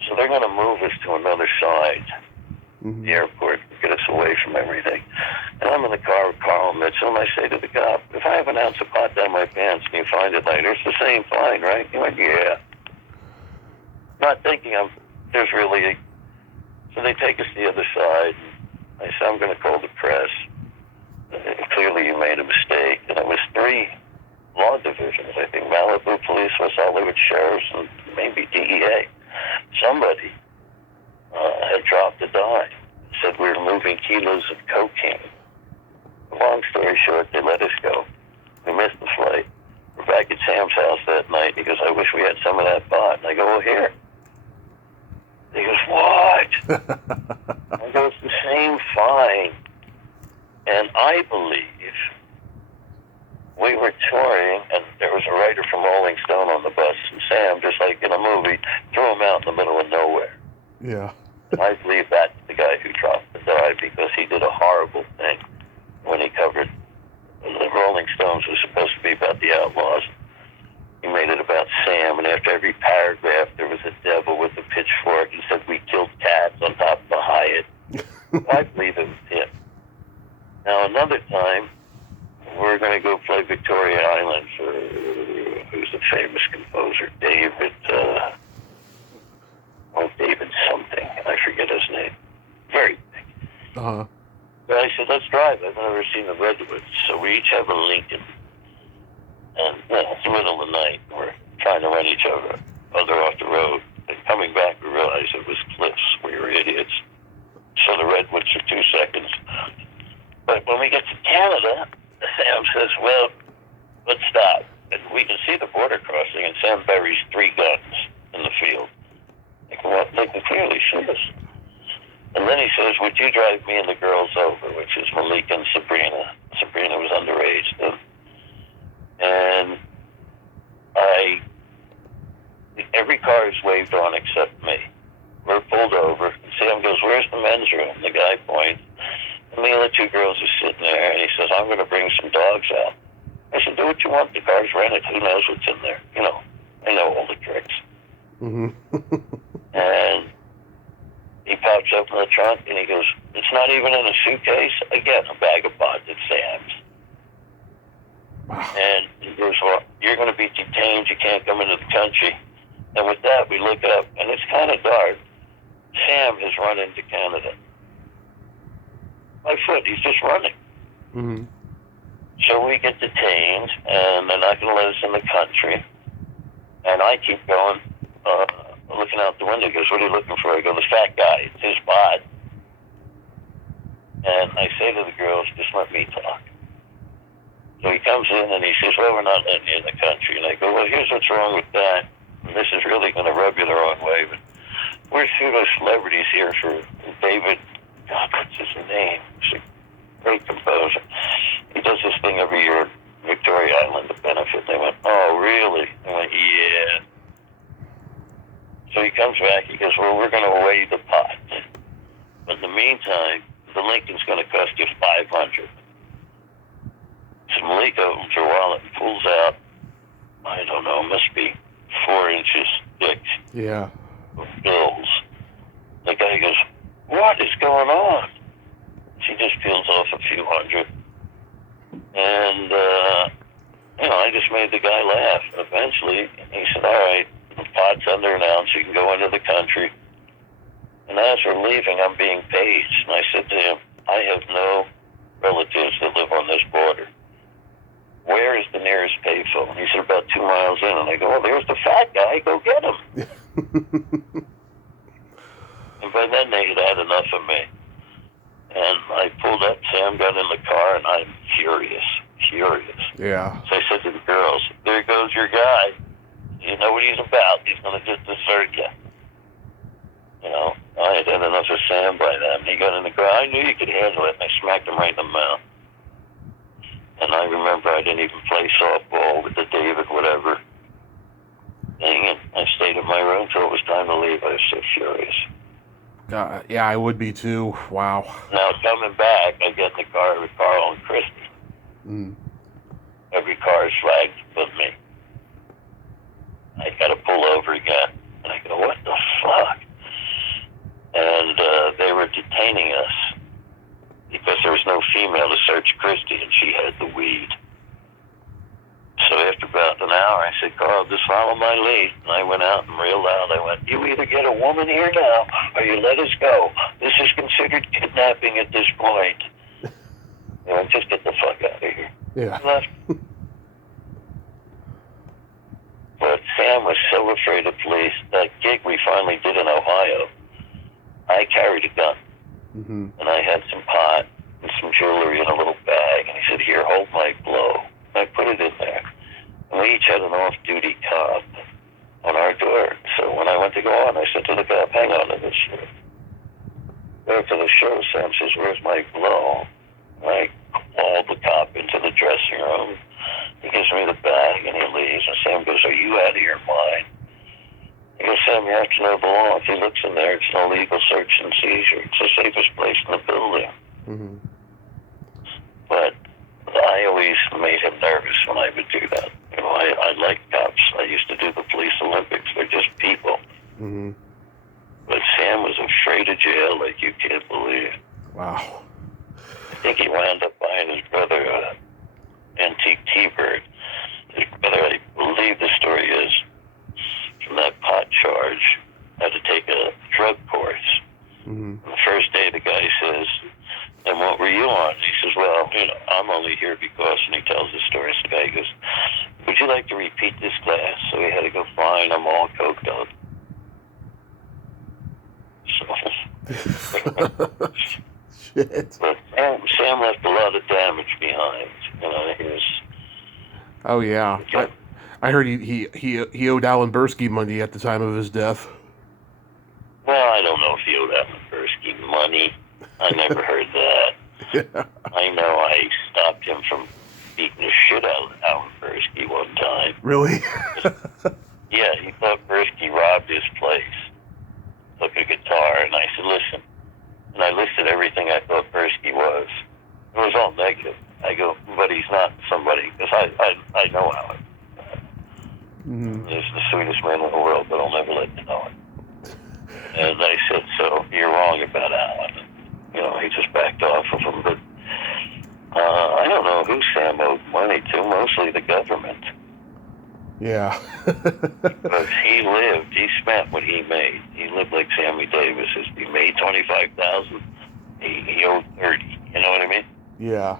So they're going to move us to another side, the airport, get us away from everything. And I'm in the car with Carl Mitchell, and I say to the cop, if I have an ounce of pot down my pants and you find it later, it's the same fine, right? He went, yeah. Not thinking there's really So they take us to the other side. I said, I'm going to call the press. Clearly you made a mistake. And it was 3 law divisions, I think, Malibu Police, West Hollywood Sheriffs, and maybe DEA. Somebody had dropped a dime. Said we were moving kilos of cocaine. Long story short, they let us go. We missed the flight. We're back at Sam's house that night. He goes, I wish we had some of that pot. And I go, well, here. He goes, what? I go, it's the same fine. And I believe we were touring, and there was a writer from Rolling Stone on the bus, and Sam, just like in a movie, threw him out in the middle of nowhere. Yeah. I believe that's the guy who dropped the dive, because he did a horrible thing when he covered. The Rolling Stones was supposed to be about the Outlaws. He made it about Sam, and after every paragraph, there was a devil with a pitchfork. He said, "We killed cats on top of the Hyatt." I believe it was him. Now, another time, we're going to go play Victoria Island for, who's the famous composer, David something. I forget his name. Very big. Uh-huh. But I said, let's drive. I've never seen the Redwoods. So we each have a Lincoln. And it's the middle of the night. We're trying to run each other off the road. And coming back, we realized it was cliffs. We were idiots. So the Redwoods are 2 seconds. But when we get to Canada, Sam says, well, let's stop. And we can see the border crossing, and Sam buries 3 guns in the field. I go, well, they can clearly shoot us. And then he says, would you drive me and the girls over, which is Malika and Sabrina. Sabrina was underage then. And every car is waved on except me. We're pulled over. And Sam goes, where's the men's room? The guy points. And me and the 2 girls are sitting there, and he says, I'm going to bring some dogs out. I said, do what you want. The car's rented. Who knows what's in there? You know, I know all the tricks. Mm-hmm. And he pops open the trunk, and he goes, it's not even in a suitcase. Again, a bag of pods at Sam's. Wow. And he goes, well, you're going to be detained. You can't come into the country. And with that, we look up, and it's kind of dark. Sam has run into Canada. By foot, he's just running. Mm-hmm. So we get detained, and they're not going to let us in the country. And I keep going, looking out the window. He goes, what are you looking for? I go, the fat guy. It's his bod. And I say to the girls, just let me talk. So he comes in, and he says, well, we're not letting you in the country. And I go, well, here's what's wrong with that. And this is really going to rub you the wrong way, but we're pseudo-celebrities here for David. God, what's his name? He's a great composer. He does this thing every year, Victoria Island, to benefit. They went, oh, really? I went, yeah. So he comes back, he goes, well, we're going to weigh the pot. But in the meantime, the Lincoln's going to cost you $500. So Malika opens her wallet and pulls out, I don't know, must be 4 inches thick. Yeah. Of bills. The guy goes, what is going on? She just peels off a few hundred. And, I just made the guy laugh. Eventually, he said, all right, the pot's under an ounce. You can go into the country. And as we're leaving, I'm being paged. And I said to him, I have no relatives that live on this border. Where is the nearest payphone? He said, about 2 miles in. And I go, well, there's the fat guy. Go get him. And by then, they had had enough of me. And I pulled up, Sam got in the car, and I'm furious. Yeah. So I said to the girls, there goes your guy. You know what he's about. He's going to just desert you. I had had enough of Sam by then. He got in the car. I knew you could handle it, and I smacked him right in the mouth. And I remember I didn't even play softball with the David whatever thing, and I stayed in my room until it was time to leave. I was so furious. Yeah, I would be too. Wow. Now, coming back, I get in the car with Carl and Christy. Mm. Every car is flagged but me. I got to pull over again. And I go, what the fuck? And they were detaining us because there was no female to search Christy, and she had the weed. So after about an hour, I said, Carl, just follow my lead. And I went out and real loud, I went, you either get a woman here now or you let us go. This is considered kidnapping at this point. Just get the fuck out of here. Yeah. Left. But Sam was so afraid of police. That gig we finally did in Ohio, I carried a gun. Mm-hmm. And I had some pot and some jewelry in a little bag. And he said, here, hold my blow. I put it in there. And we each had an off-duty cop on our door. So when I went to go on, I said to the cop, hang on to this shit. Go to the show, Sam says, where's my blow? And I called the cop into the dressing room. He gives me the bag and he leaves, and Sam goes, "Are you out of your mind?" He goes, "Sam, you have to know the law. If he looks in there, it's an illegal search and seizure. It's the safest place in the building." Mm-hmm. But I always made him nervous when I would do that. You know, I like cops. I used to do the police Olympics. They're just people. Mm-hmm. But Sam was afraid of jail like you can't believe. Wow. I think he wound up buying his brother an antique T-Bird. His brother, I believe the story is, from that pot charge, had to take a drug course. Mm-hmm. The first day, the guy says, "And what were you on?" He says, "Well, you know, I'm only here because," and he tells the story. So the guy goes, "Would you like to repeat this class?" So he had to go, "Fine, I'm all coked up." So, Shit. but Sam left a lot of damage behind. You know, he was. Oh yeah. I heard he owed Alan Bursky money at the time of his death. Well, I don't know if he owed Alan Bursky money. I never heard that. Yeah. I know I stopped him from beating the shit out of Alan Bursky one time. Really? Yeah, he thought Bursky robbed his place. Took a guitar, and I said, "Listen." And I listed everything I thought Bursky was. It was all negative. I go, "But he's not somebody," because I know Alan. Mm-hmm. He's the sweetest man in the world, but I'll never let you know it. And I said, "So you're wrong about Alan." You know, he just backed off of him. But I don't know who Sam owed money to, mostly the government. Yeah. Because he spent what he made. He lived like Sammy Davis. He made $25,000. He owed 30. You know what I mean? Yeah.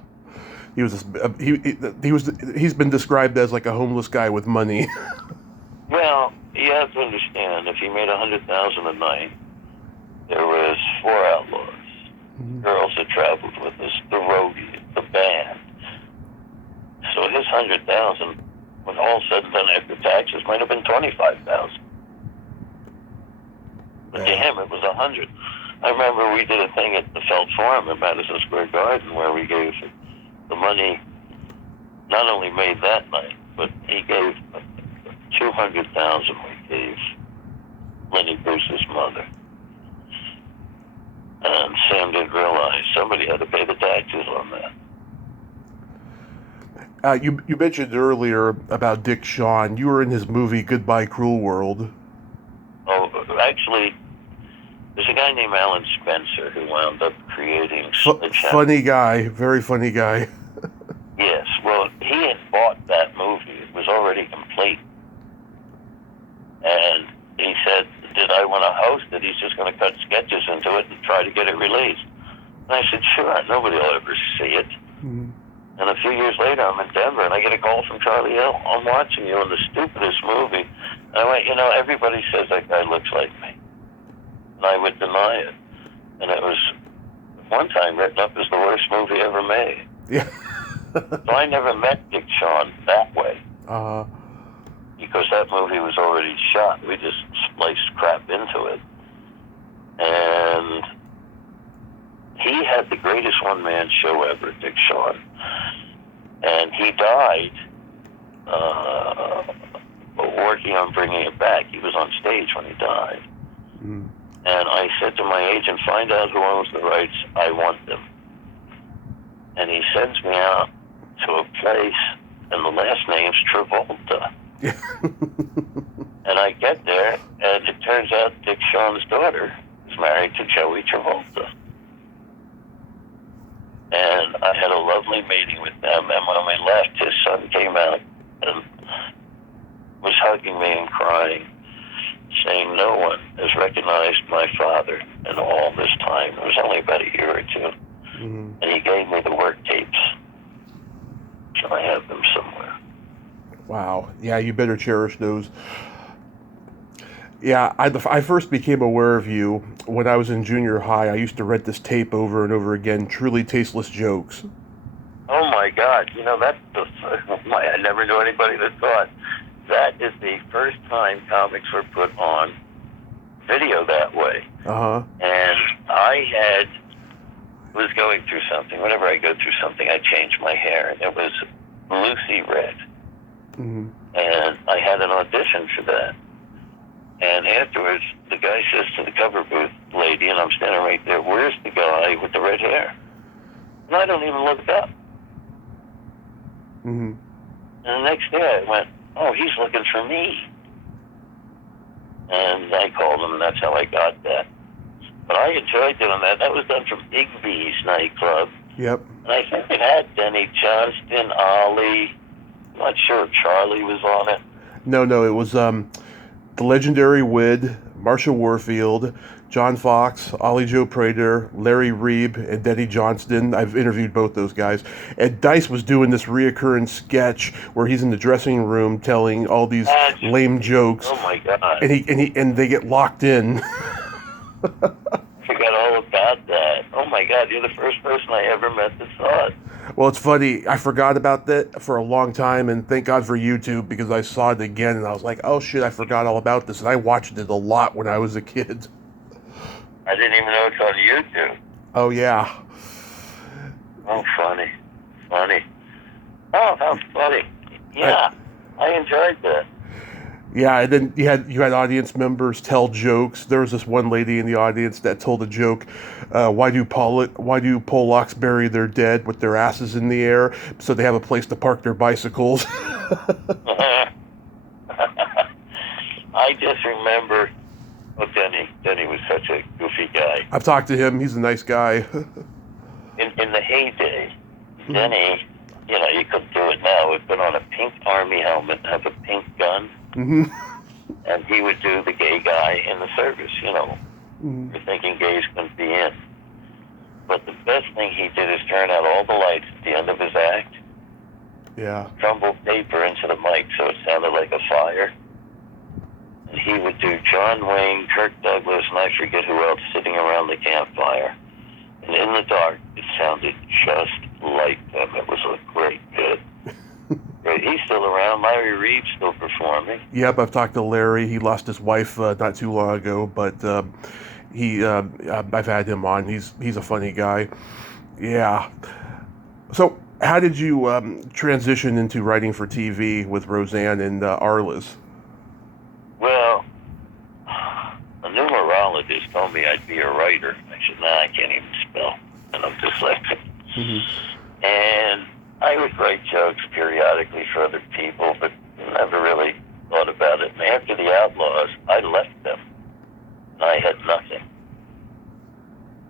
He's been described as like a homeless guy with money. Well, you have to understand, if he made $100,000 a night, there was 4 outlaws. Mm-hmm. Girls that traveled with us, the roadie, the band. So his $100,000, when all said and done after taxes, might have been $25,000. But to him, it was $100,000. I remember we did a thing at the Felt Forum in Madison Square Garden where we gave the money, not only made that night, but he gave $200,000 we gave Lenny Bruce's mother. And Sam didn't realize somebody had to pay the taxes on that. You mentioned earlier about Dick Shawn. You were in his movie Goodbye Cruel World. Oh, actually, there's a guy named Allan Spencer who wound up creating Splat. Funny guy, very funny guy. Yes, well, he had bought that movie. It was already complete. And he said, did I want to host it? He's just going to cut sketches into it and try to get it released. And I said, sure, nobody will ever see it. Mm-hmm. And a few years later, I'm in Denver, and I get a call from Charlie Hill. I'm watching you in the stupidest movie. And I went, you know, everybody says that guy looks like me. And I would deny it. And it was, one time, written up as the worst movie ever made. Yeah. So I never met Dick Shawn that way. Because that movie was already shot. We just spliced crap into it. And he had the greatest one-man show ever, Dick Shawn. And he died working on bringing it back. He was on stage when he died. Mm. And I said to my agent, find out who owns the rights. I want them. And he sends me out to a place, and the last name's Travolta. And I get there, and it turns out Dick Shawn's daughter is married to Joey Travolta. And I had a lovely meeting with them, and when we left, his son came out and was hugging me and crying, saying, no one has recognized my father in all this time. It was only about a year or two. Mm-hmm. And he gave me the work tapes. So I have them somewhere. Wow. Yeah, you better cherish those. Yeah, I first became aware of you when I was in junior high. I used to rent this tape over and over again, Truly Tasteless Jokes. Oh my God. You know, that's I never knew anybody that thought that is the first time comics were put on video that way. Uh-huh. And was going through something. Whenever I go through something, I change my hair. And it was Lucy read. Mm-hmm. And I had an audition for that. And afterwards, the guy says to the cover booth lady, and I'm standing right there, where's the guy with the red hair? And I don't even look up. Mm-hmm. And the next day I went, oh, he's looking for me. And I called him, and that's how I got that. But I enjoyed doing that. That was done from Igby's nightclub. Yep. And I think it had Denny Johnston, Arli. I'm not sure if Charlie was on it. No, it was the legendary Wid, Marsha Warfield, John Fox, Ollie Joe Prater, Larry Reeb, and Denny Johnston. I've interviewed both those guys. And Dice was doing this reoccurring sketch where he's in the dressing room telling all these lame jokes. Oh my God! And they get locked in. I forgot all about that. Oh my God! You're the first person I ever met that saw it. Well, it's funny. I forgot about that for a long time, and thank God for YouTube because I saw it again, and I was like, "Oh shit, I forgot all about this." And I watched it a lot when I was a kid. I didn't even know it's on YouTube. Oh yeah. Oh, funny. Oh, how funny. Yeah, I enjoyed that. Yeah, and then you had audience members tell jokes. There was this one lady in the audience that told a joke. Why do Polacks bury their dead with their asses in the air so they have a place to park their bicycles? I just remember. Oh, Denny was such a goofy guy. I've talked to him. He's a nice guy. In the heyday, Denny, you couldn't do it now. He'd put on a pink army helmet, have a pink gun. Mm-hmm. And he would do the gay guy in the service, Mm-hmm. You're thinking gays couldn't be in. But the best thing he did is turn out all the lights at the end of his act. Yeah. Crumble paper into the mic so it sounded like a fire. And he would do John Wayne, Kirk Douglas, and I forget who else sitting around the campfire. And in the dark, it sounded just like them. It was a great bit. He's still around. Larry Reeb's still performing. Yep, I've talked to Larry. He lost his wife not too long ago, but I've had him on. He's a funny guy. Yeah. So, how did you transition into writing for TV with Roseanne and Arli's? Well, a numerologist told me I'd be a writer. I said, nah, I can't even spell, and I'm dyslexic. Mm-hmm. And I would write jokes periodically for other people, but never really thought about it. And after the Outlaws, I left them. And I had nothing.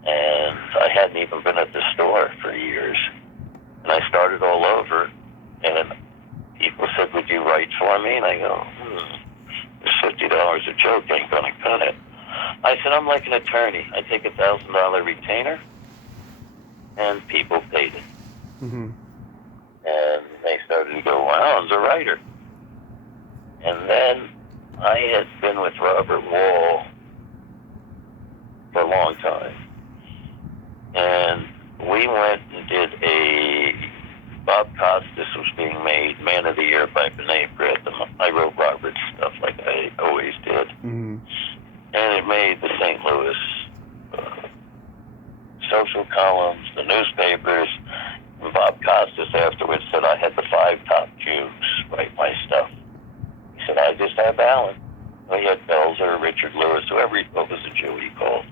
And I hadn't even been at the store for years. And I started all over, and people said, would you write for me? And I go, $50 a joke ain't gonna cut it. I said, I'm like an attorney. I take $1,000 retainer, and people paid it. Mm-hmm. And they started to go, wow, I'm a writer. And then I had been with Robert Wall for a long time. And we went and did Bob Costas was being made Man of the Year by B'nai B'rith. I wrote Robert's stuff like I always did. Mm-hmm. And it made the St. Louis social columns, the newspapers. And Bob Costas afterwards said I had the 5 top Jews write my stuff. He said, I just have Allan. Well, he had Belzer, Richard Lewis, whoever he thought was a Jew he called.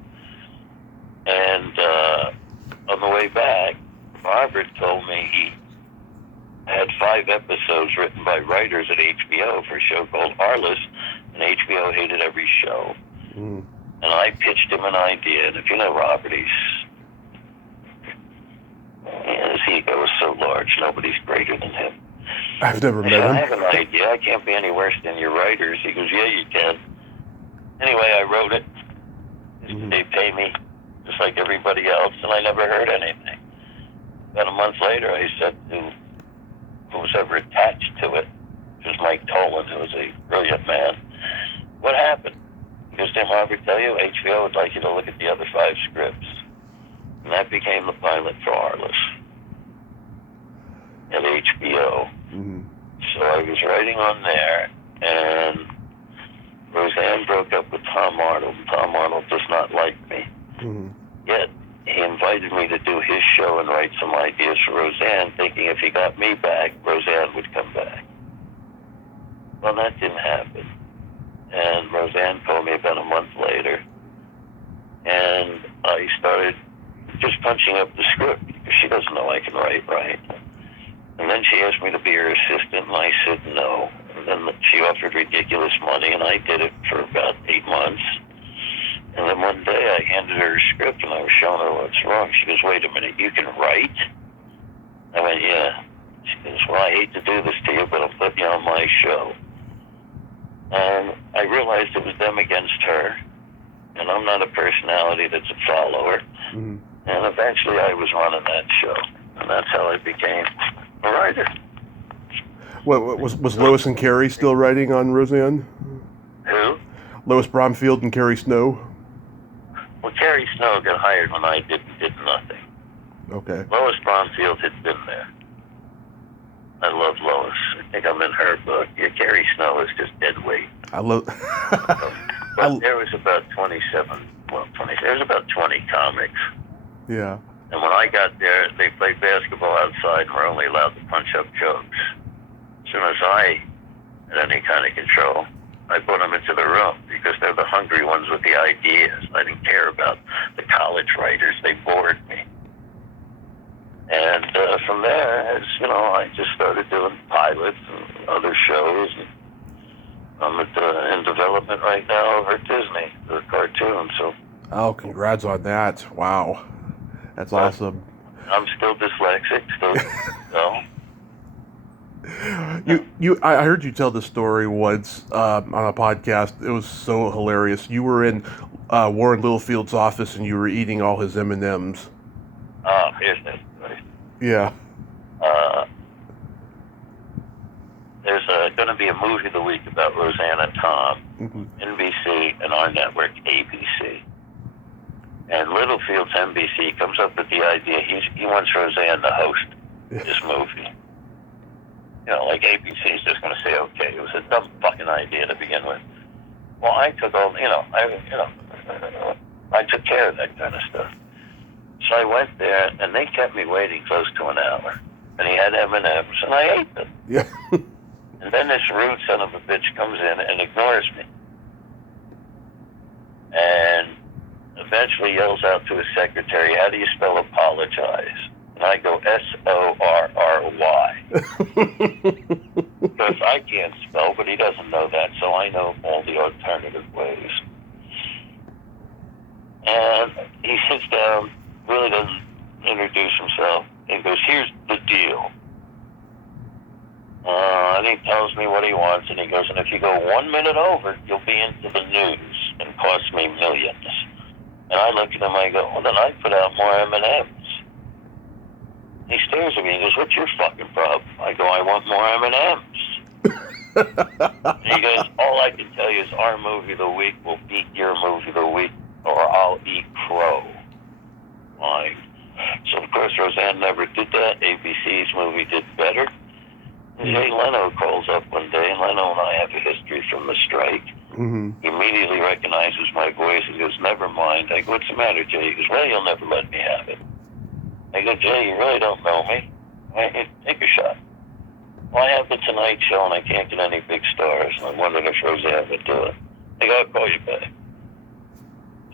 And on the way back, Robert told me he had 5 episodes written by writers at HBO for a show called Arliss, and HBO hated every show. Mm. And I pitched him an idea, and if you know Robert, his ego is so large, nobody's greater than him. I've never met him. I have an idea. I can't be any worse than your writers. He goes, yeah, you can. Anyway, I wrote it. Mm-hmm. They pay me just like everybody else, and I never heard anything. About a month later, I said to who was ever attached to it, which was Mike Tolan, who was a brilliant man, what happened? He goes, didn't Robert tell you? HBO would like you to look at the other 5 scripts. And that became the pilot for Arliss at HBO. Mm-hmm. So I was writing on there, and Roseanne broke up with Tom Arnold. Tom Arnold does not like me. Mm-hmm. Yet he invited invited me to do his show and write some ideas for Roseanne, thinking if he got me back, Roseanne would come back. Well, that didn't happen. And Roseanne called me about a month later, and I started just punching up the script, because she doesn't know I can write right. And then she asked me to be her assistant, and I said no. And then she offered ridiculous money, and I did it for about 8 months. And then one day I handed her a script, and I was showing her what's wrong. She goes, wait a minute, you can write? I went, yeah. She goes, well, I hate to do this to you, but I'll put you on my show. And I realized it was them against her. And I'm not a personality that's a follower. Mm-hmm. And eventually I was running that show. And that's how I became a writer. What was Lois and Carrie still writing on Roseanne? Who? Lois Bromfield and Carrie Snow? Well, Carrie Snow got hired when I did nothing. Okay. Lois Bromfield had been there. I love Lois. I think I'm in her book. Yeah, Carrie Snow is just dead weight. I love... But there was about 20, there was about 20 comics. Yeah. And when I got there, they played basketball outside and were only allowed to punch up jokes. As soon as I had any kind of control, I put them into the room, because they're the hungry ones with the ideas. I didn't care about the college writers. They bored me. And from there, I just started doing pilots and other shows. And I'm in development right now over at Disney, the cartoon. So. Oh, congrats on that! Wow, that's awesome. I'm still dyslexic. Still, I heard you tell the story once on a podcast. It was so hilarious. You were in Warren Littlefield's office and you were eating all his M&Ms. Oh, here's that story. Yeah. There's going to be a movie of the week about Roseanne and Tom, NBC, and our network, ABC. And Littlefield's NBC comes up with the idea he wants Roseanne to host this movie. Like ABC's just going to say, okay, it was a dumb fucking idea to begin with. Well, I took all, I took care of that kind of stuff. So I went there, and they kept me waiting close to an hour. And he had M&Ms, and I ate them. Yeah. And then this rude son of a bitch comes in and ignores me. And eventually yells out to his secretary, how do you spell apologize? And I go, S-O-R-R-Y. Because I can't spell, but he doesn't know that, so I know all the alternative ways. And he sits down, really doesn't introduce himself, and goes, here's the deal. And he tells me what he wants, and he goes, and if you go 1 minute over, you'll be into the news and cost me millions. And I look at him, I go, well, then I put out more M&Ms. He stares at me and goes, what's your fucking problem? I go, I want more M&Ms. And he goes, all I can tell you is our movie of the week will beat your movie of the week, or I'll eat crow. Like, so of course Roseanne never did that. ABC's movie did better. Jay Leno calls up one day, and Leno and I have a history from the strike. Mm-hmm. He immediately recognizes my voice and goes, never mind. I go, what's the matter, Jay? He goes, well, you'll never let me have it. I go, Jay, you really don't know me. Take a shot. Well, I have the Tonight Show, and I can't get any big stars, and I'm wondering if Roseanne would do it. I go, I'll call you back.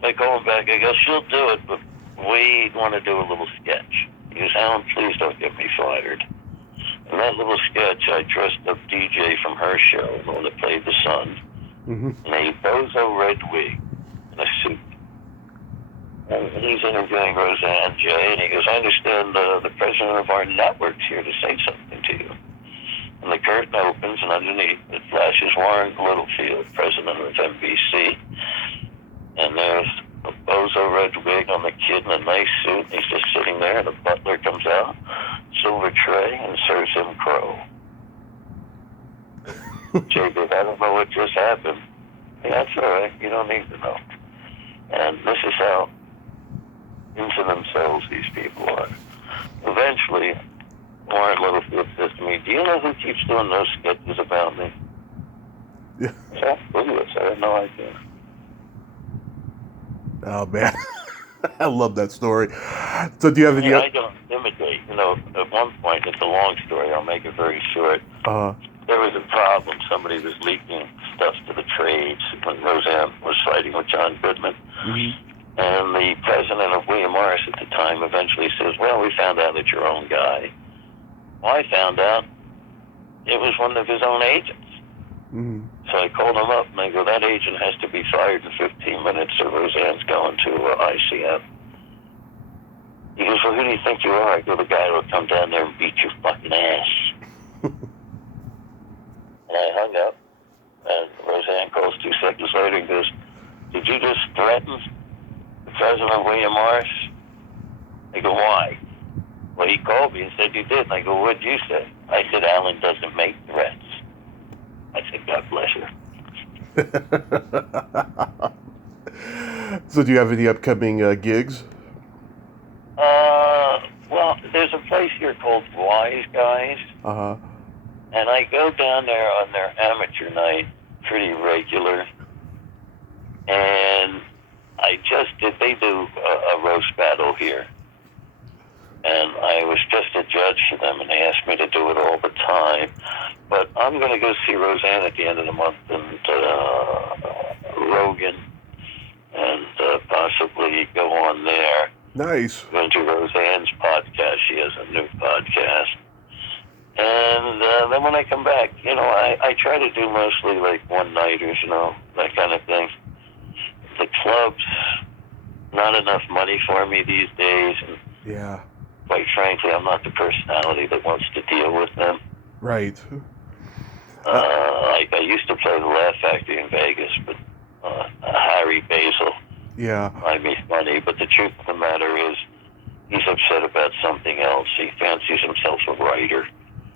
So I call him back. I go, she'll do it, but we want to do a little sketch. He goes, Alan, please don't get me fired. In that little sketch, I dressed up DJ from her show, the one that played the son, in a bozo red wig and a suit. And he's interviewing Roseanne, Jay, and he goes, I understand the president of our network's here to say something to you. And the curtain opens, and underneath it flashes Warren Littlefield, president of NBC. And there's a bozo red wig on the kid in a nice suit, and he's just sitting there, and the butler comes out, silver tray, and serves him crow. Jay goes, I don't know what just happened. Yeah, that's all right. You don't need to know. And this is how into themselves these people are. Eventually, Warren Littlefield says to me, do you know who keeps doing those sketches about me? Yeah. I said, I had no idea. Oh, man. I love that story. So do you have any? I don't imitate. At one point, it's a long story. I'll make it very short. There was a problem. Somebody was leaking stuff to the trades when Roseanne was fighting with John Goodman. Mm-hmm. And the president of William Morris at the time eventually says, well, we found out it's your own guy. Well, I found out it was one of his own agents. Mm-hmm. So I called him up and I go, that agent has to be fired in 15 minutes or Roseanne's going to ICM. He goes, well, who do you think you are? I go, the guy who will come down there and beat your fucking ass. And I hung up, and Roseanne calls 2 seconds later and goes, did you just threaten the president of William Morris? I go, why? Well, he called me and said you did. And I go, what'd you say? I said, Allan doesn't make threats. I said, God bless her. So do you have any upcoming gigs? Well, there's a place here called Wise Guys. Uh-huh. And I go down there on their amateur night pretty regular. And they do a roast battle here. And I was just a judge for them, and they asked me to do it all the time. But I'm going to go see Roseanne at the end of the month, and Rogan, and possibly go on there. Nice. I'm going to Roseanne's podcast. She has a new podcast. And then when I come back, I try to do mostly like one-nighters, that kind of thing. The clubs, not enough money for me these days. And yeah. Quite frankly, I'm not the personality that wants to deal with them. Right. I used to play the Laugh Factory in Vegas, but Harry Basil find me funny. But the truth of the matter is, he's upset about something else. He fancies himself a writer.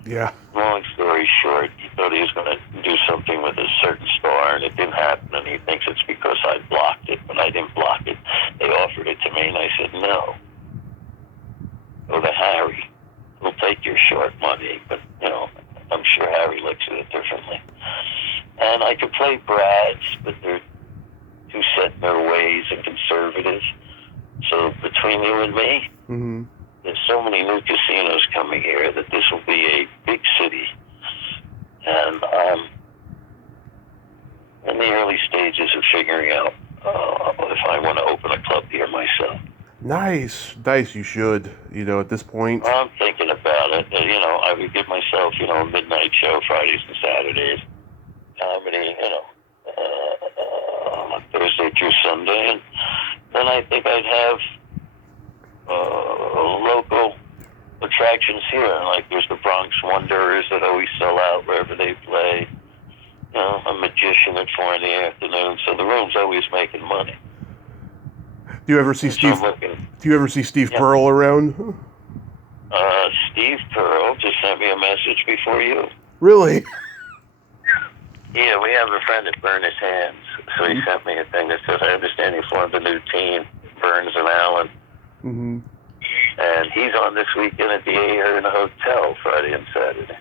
Yeah. Long story short, he thought he was going to do something with a certain star, and it didn't happen, and he thinks it's because I blocked it, but I didn't block it. They offered it to me, and I said, no. Go to Harry. He'll take your short money, but, I'm sure Harry looks at it differently. And I could play Brads, but they're too set in their ways and conservative. So between you and me, mm-hmm. there's so many new casinos coming here that this will be a big city. And I'm in the early stages of figuring out if I want to open a club here myself. Nice, you should, at this point. I'm thinking about it. I would give myself, a midnight show Fridays and Saturdays. Comedy, Thursday through Sunday. And then I think I'd have local attractions here. Like there's the Bronx Wanderers that always sell out wherever they play. A magician at 4 in the afternoon. So the room's always making money. Do you ever see Steve Pearl around? Steve Pearl just sent me a message before you. Really? Yeah, we have a friend that burned his hands. So he sent me a thing that says, I understand you formed a new team, Burns and Allan. Mm-hmm. And he's on this weekend at the A in a hotel Friday and Saturday.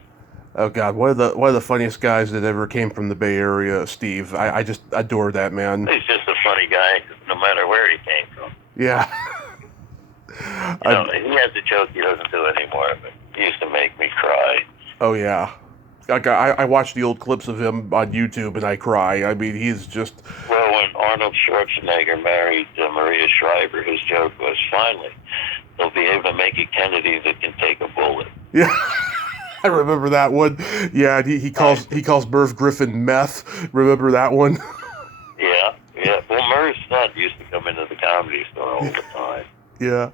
Oh God, one of the funniest guys that ever came from the Bay Area, Steve. I just adore that man. He's just a funny guy, no matter where he came from. Yeah. He has a joke he doesn't do anymore, but he used to make me cry. Oh yeah. Like I watch the old clips of him on YouTube and I cry. I mean, he's just. Well, when Arnold Schwarzenegger married Maria Shriver, his joke was, finally, they'll be able to make a Kennedy that can take a bullet. Yeah. I remember that one. Yeah, he calls Merv Griffin meth. Remember that one? Yeah. Well, Merv's son used to come into the Comedy Store all the time. Yeah.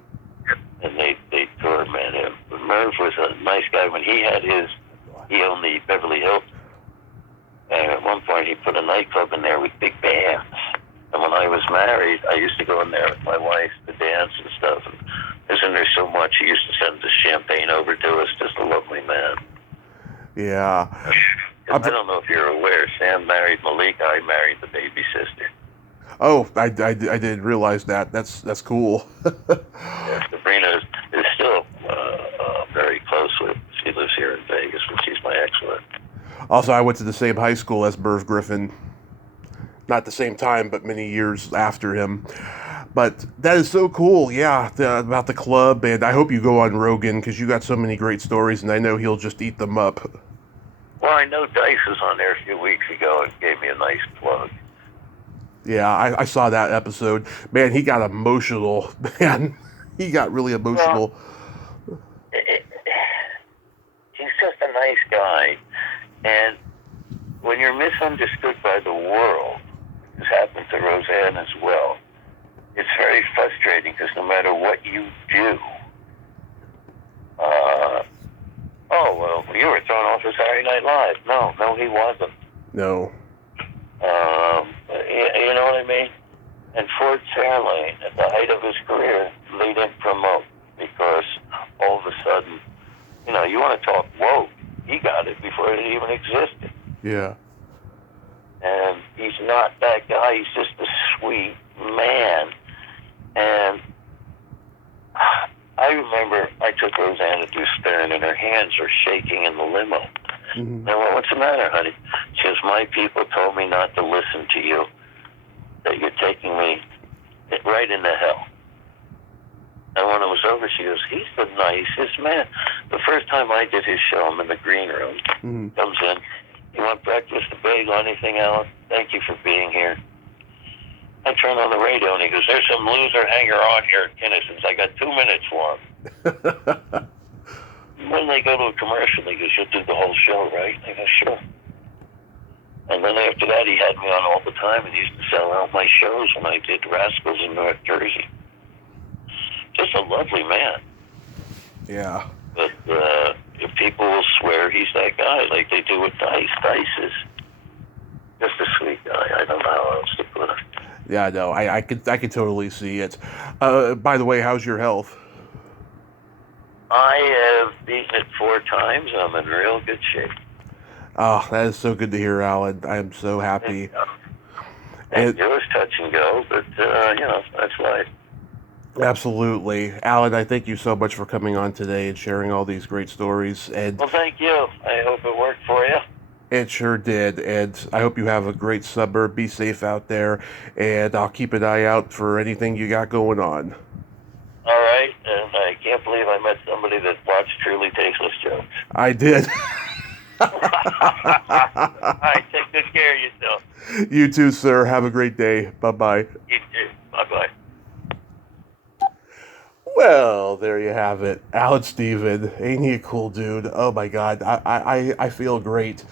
And they torment him. But Merv was a nice guy. When he owned the Beverly Hills. And at one point he put a nightclub in there with big bands. And when I was married, I used to go in there with my wife to dance and stuff. And isn't there so much? He used to send the champagne over to us. Just a lovely man. Yeah. I don't know if you're aware, Sam married Malika. I married the baby sister. Oh, I didn't realize that. That's cool. Yeah, Sabrina is still very close with. She lives here in Vegas, and she's my ex-wife. Also, I went to the same high school as Merv Griffin. Not the same time, but many years after him. But that is so cool, yeah, about the club, and I hope you go on Rogan because you got so many great stories, and I know he'll just eat them up. Well, I know Dice was on there a few weeks ago and gave me a nice plug. Yeah, I saw that episode. Man, he got emotional. Man, he got really emotional. Well, he's just a nice guy, and when you're misunderstood by the world, this happened to Roseanne as well, it's very frustrating because no matter what you do, oh, well, you were thrown off of Saturday Night Live. No, he wasn't. No. You know what I mean? And Ford Fairlane, at the height of his career, they didn't promote because all of a sudden, you want to talk woke, he got it before it even existed. Yeah. And he's not that guy. He's just a sweet man. And I remember I took Roseanne to do Stern, and her hands were shaking in the limo. Mm-hmm. And I went, "What's the matter, honey?" She goes, "My people told me not to listen to you, that you're taking me right into hell." And when it was over, she goes, "He's the nicest man." The first time I did his show, I'm in the green room. Mm-hmm. Comes in, "You want breakfast, a bagel, anything else? Thank you for being here." I turn on the radio, and he goes, "There's some loser hanger-on here at Kinison's. I got 2 minutes for him." When they go to a commercial, he goes, "You'll do the whole show, right?" I go, "Sure." And then after that, he had me on all the time, and he used to sell out my shows when I did Rascals in North Jersey. Just a lovely man. Yeah. But if people will swear he's that guy, like they do with Dice, Dice is just a sweet guy. I don't know how else to put it. Yeah, no, I could totally see it. By the way, how's your health? I have beaten it 4 times. I'm in real good shape. Oh, that is so good to hear, Alan. I am so happy. And it was touch and go, but, that's life. Absolutely. Alan, I thank you so much for coming on today and sharing all these great stories. And well, thank you. I hope it worked for you. It sure did, and I hope you have a great summer. Be safe out there, and I'll keep an eye out for anything you got going on. All right, and I can't believe I met somebody that watched Truly Tasteless Jokes. I did. All right, take good care of yourself. You too, sir. Have a great day. Bye-bye. You too. Bye-bye. Well, there you have it. Allan Stephan. Ain't he a cool dude? Oh, my God. I feel great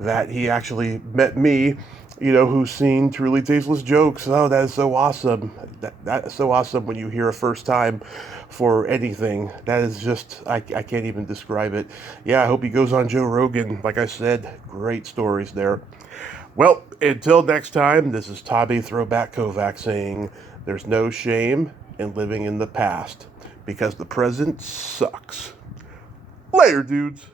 that he actually met me, who's seen Truly Tasteless Jokes. Oh, that is so awesome. That's so awesome when you hear a first time for anything. That is just, I can't even describe it. Yeah, I hope he goes on Joe Rogan. Like I said, great stories there. Well, until next time, this is Tommy Throwback Kovac saying, there's no shame in living in the past because the present sucks. Later, dudes.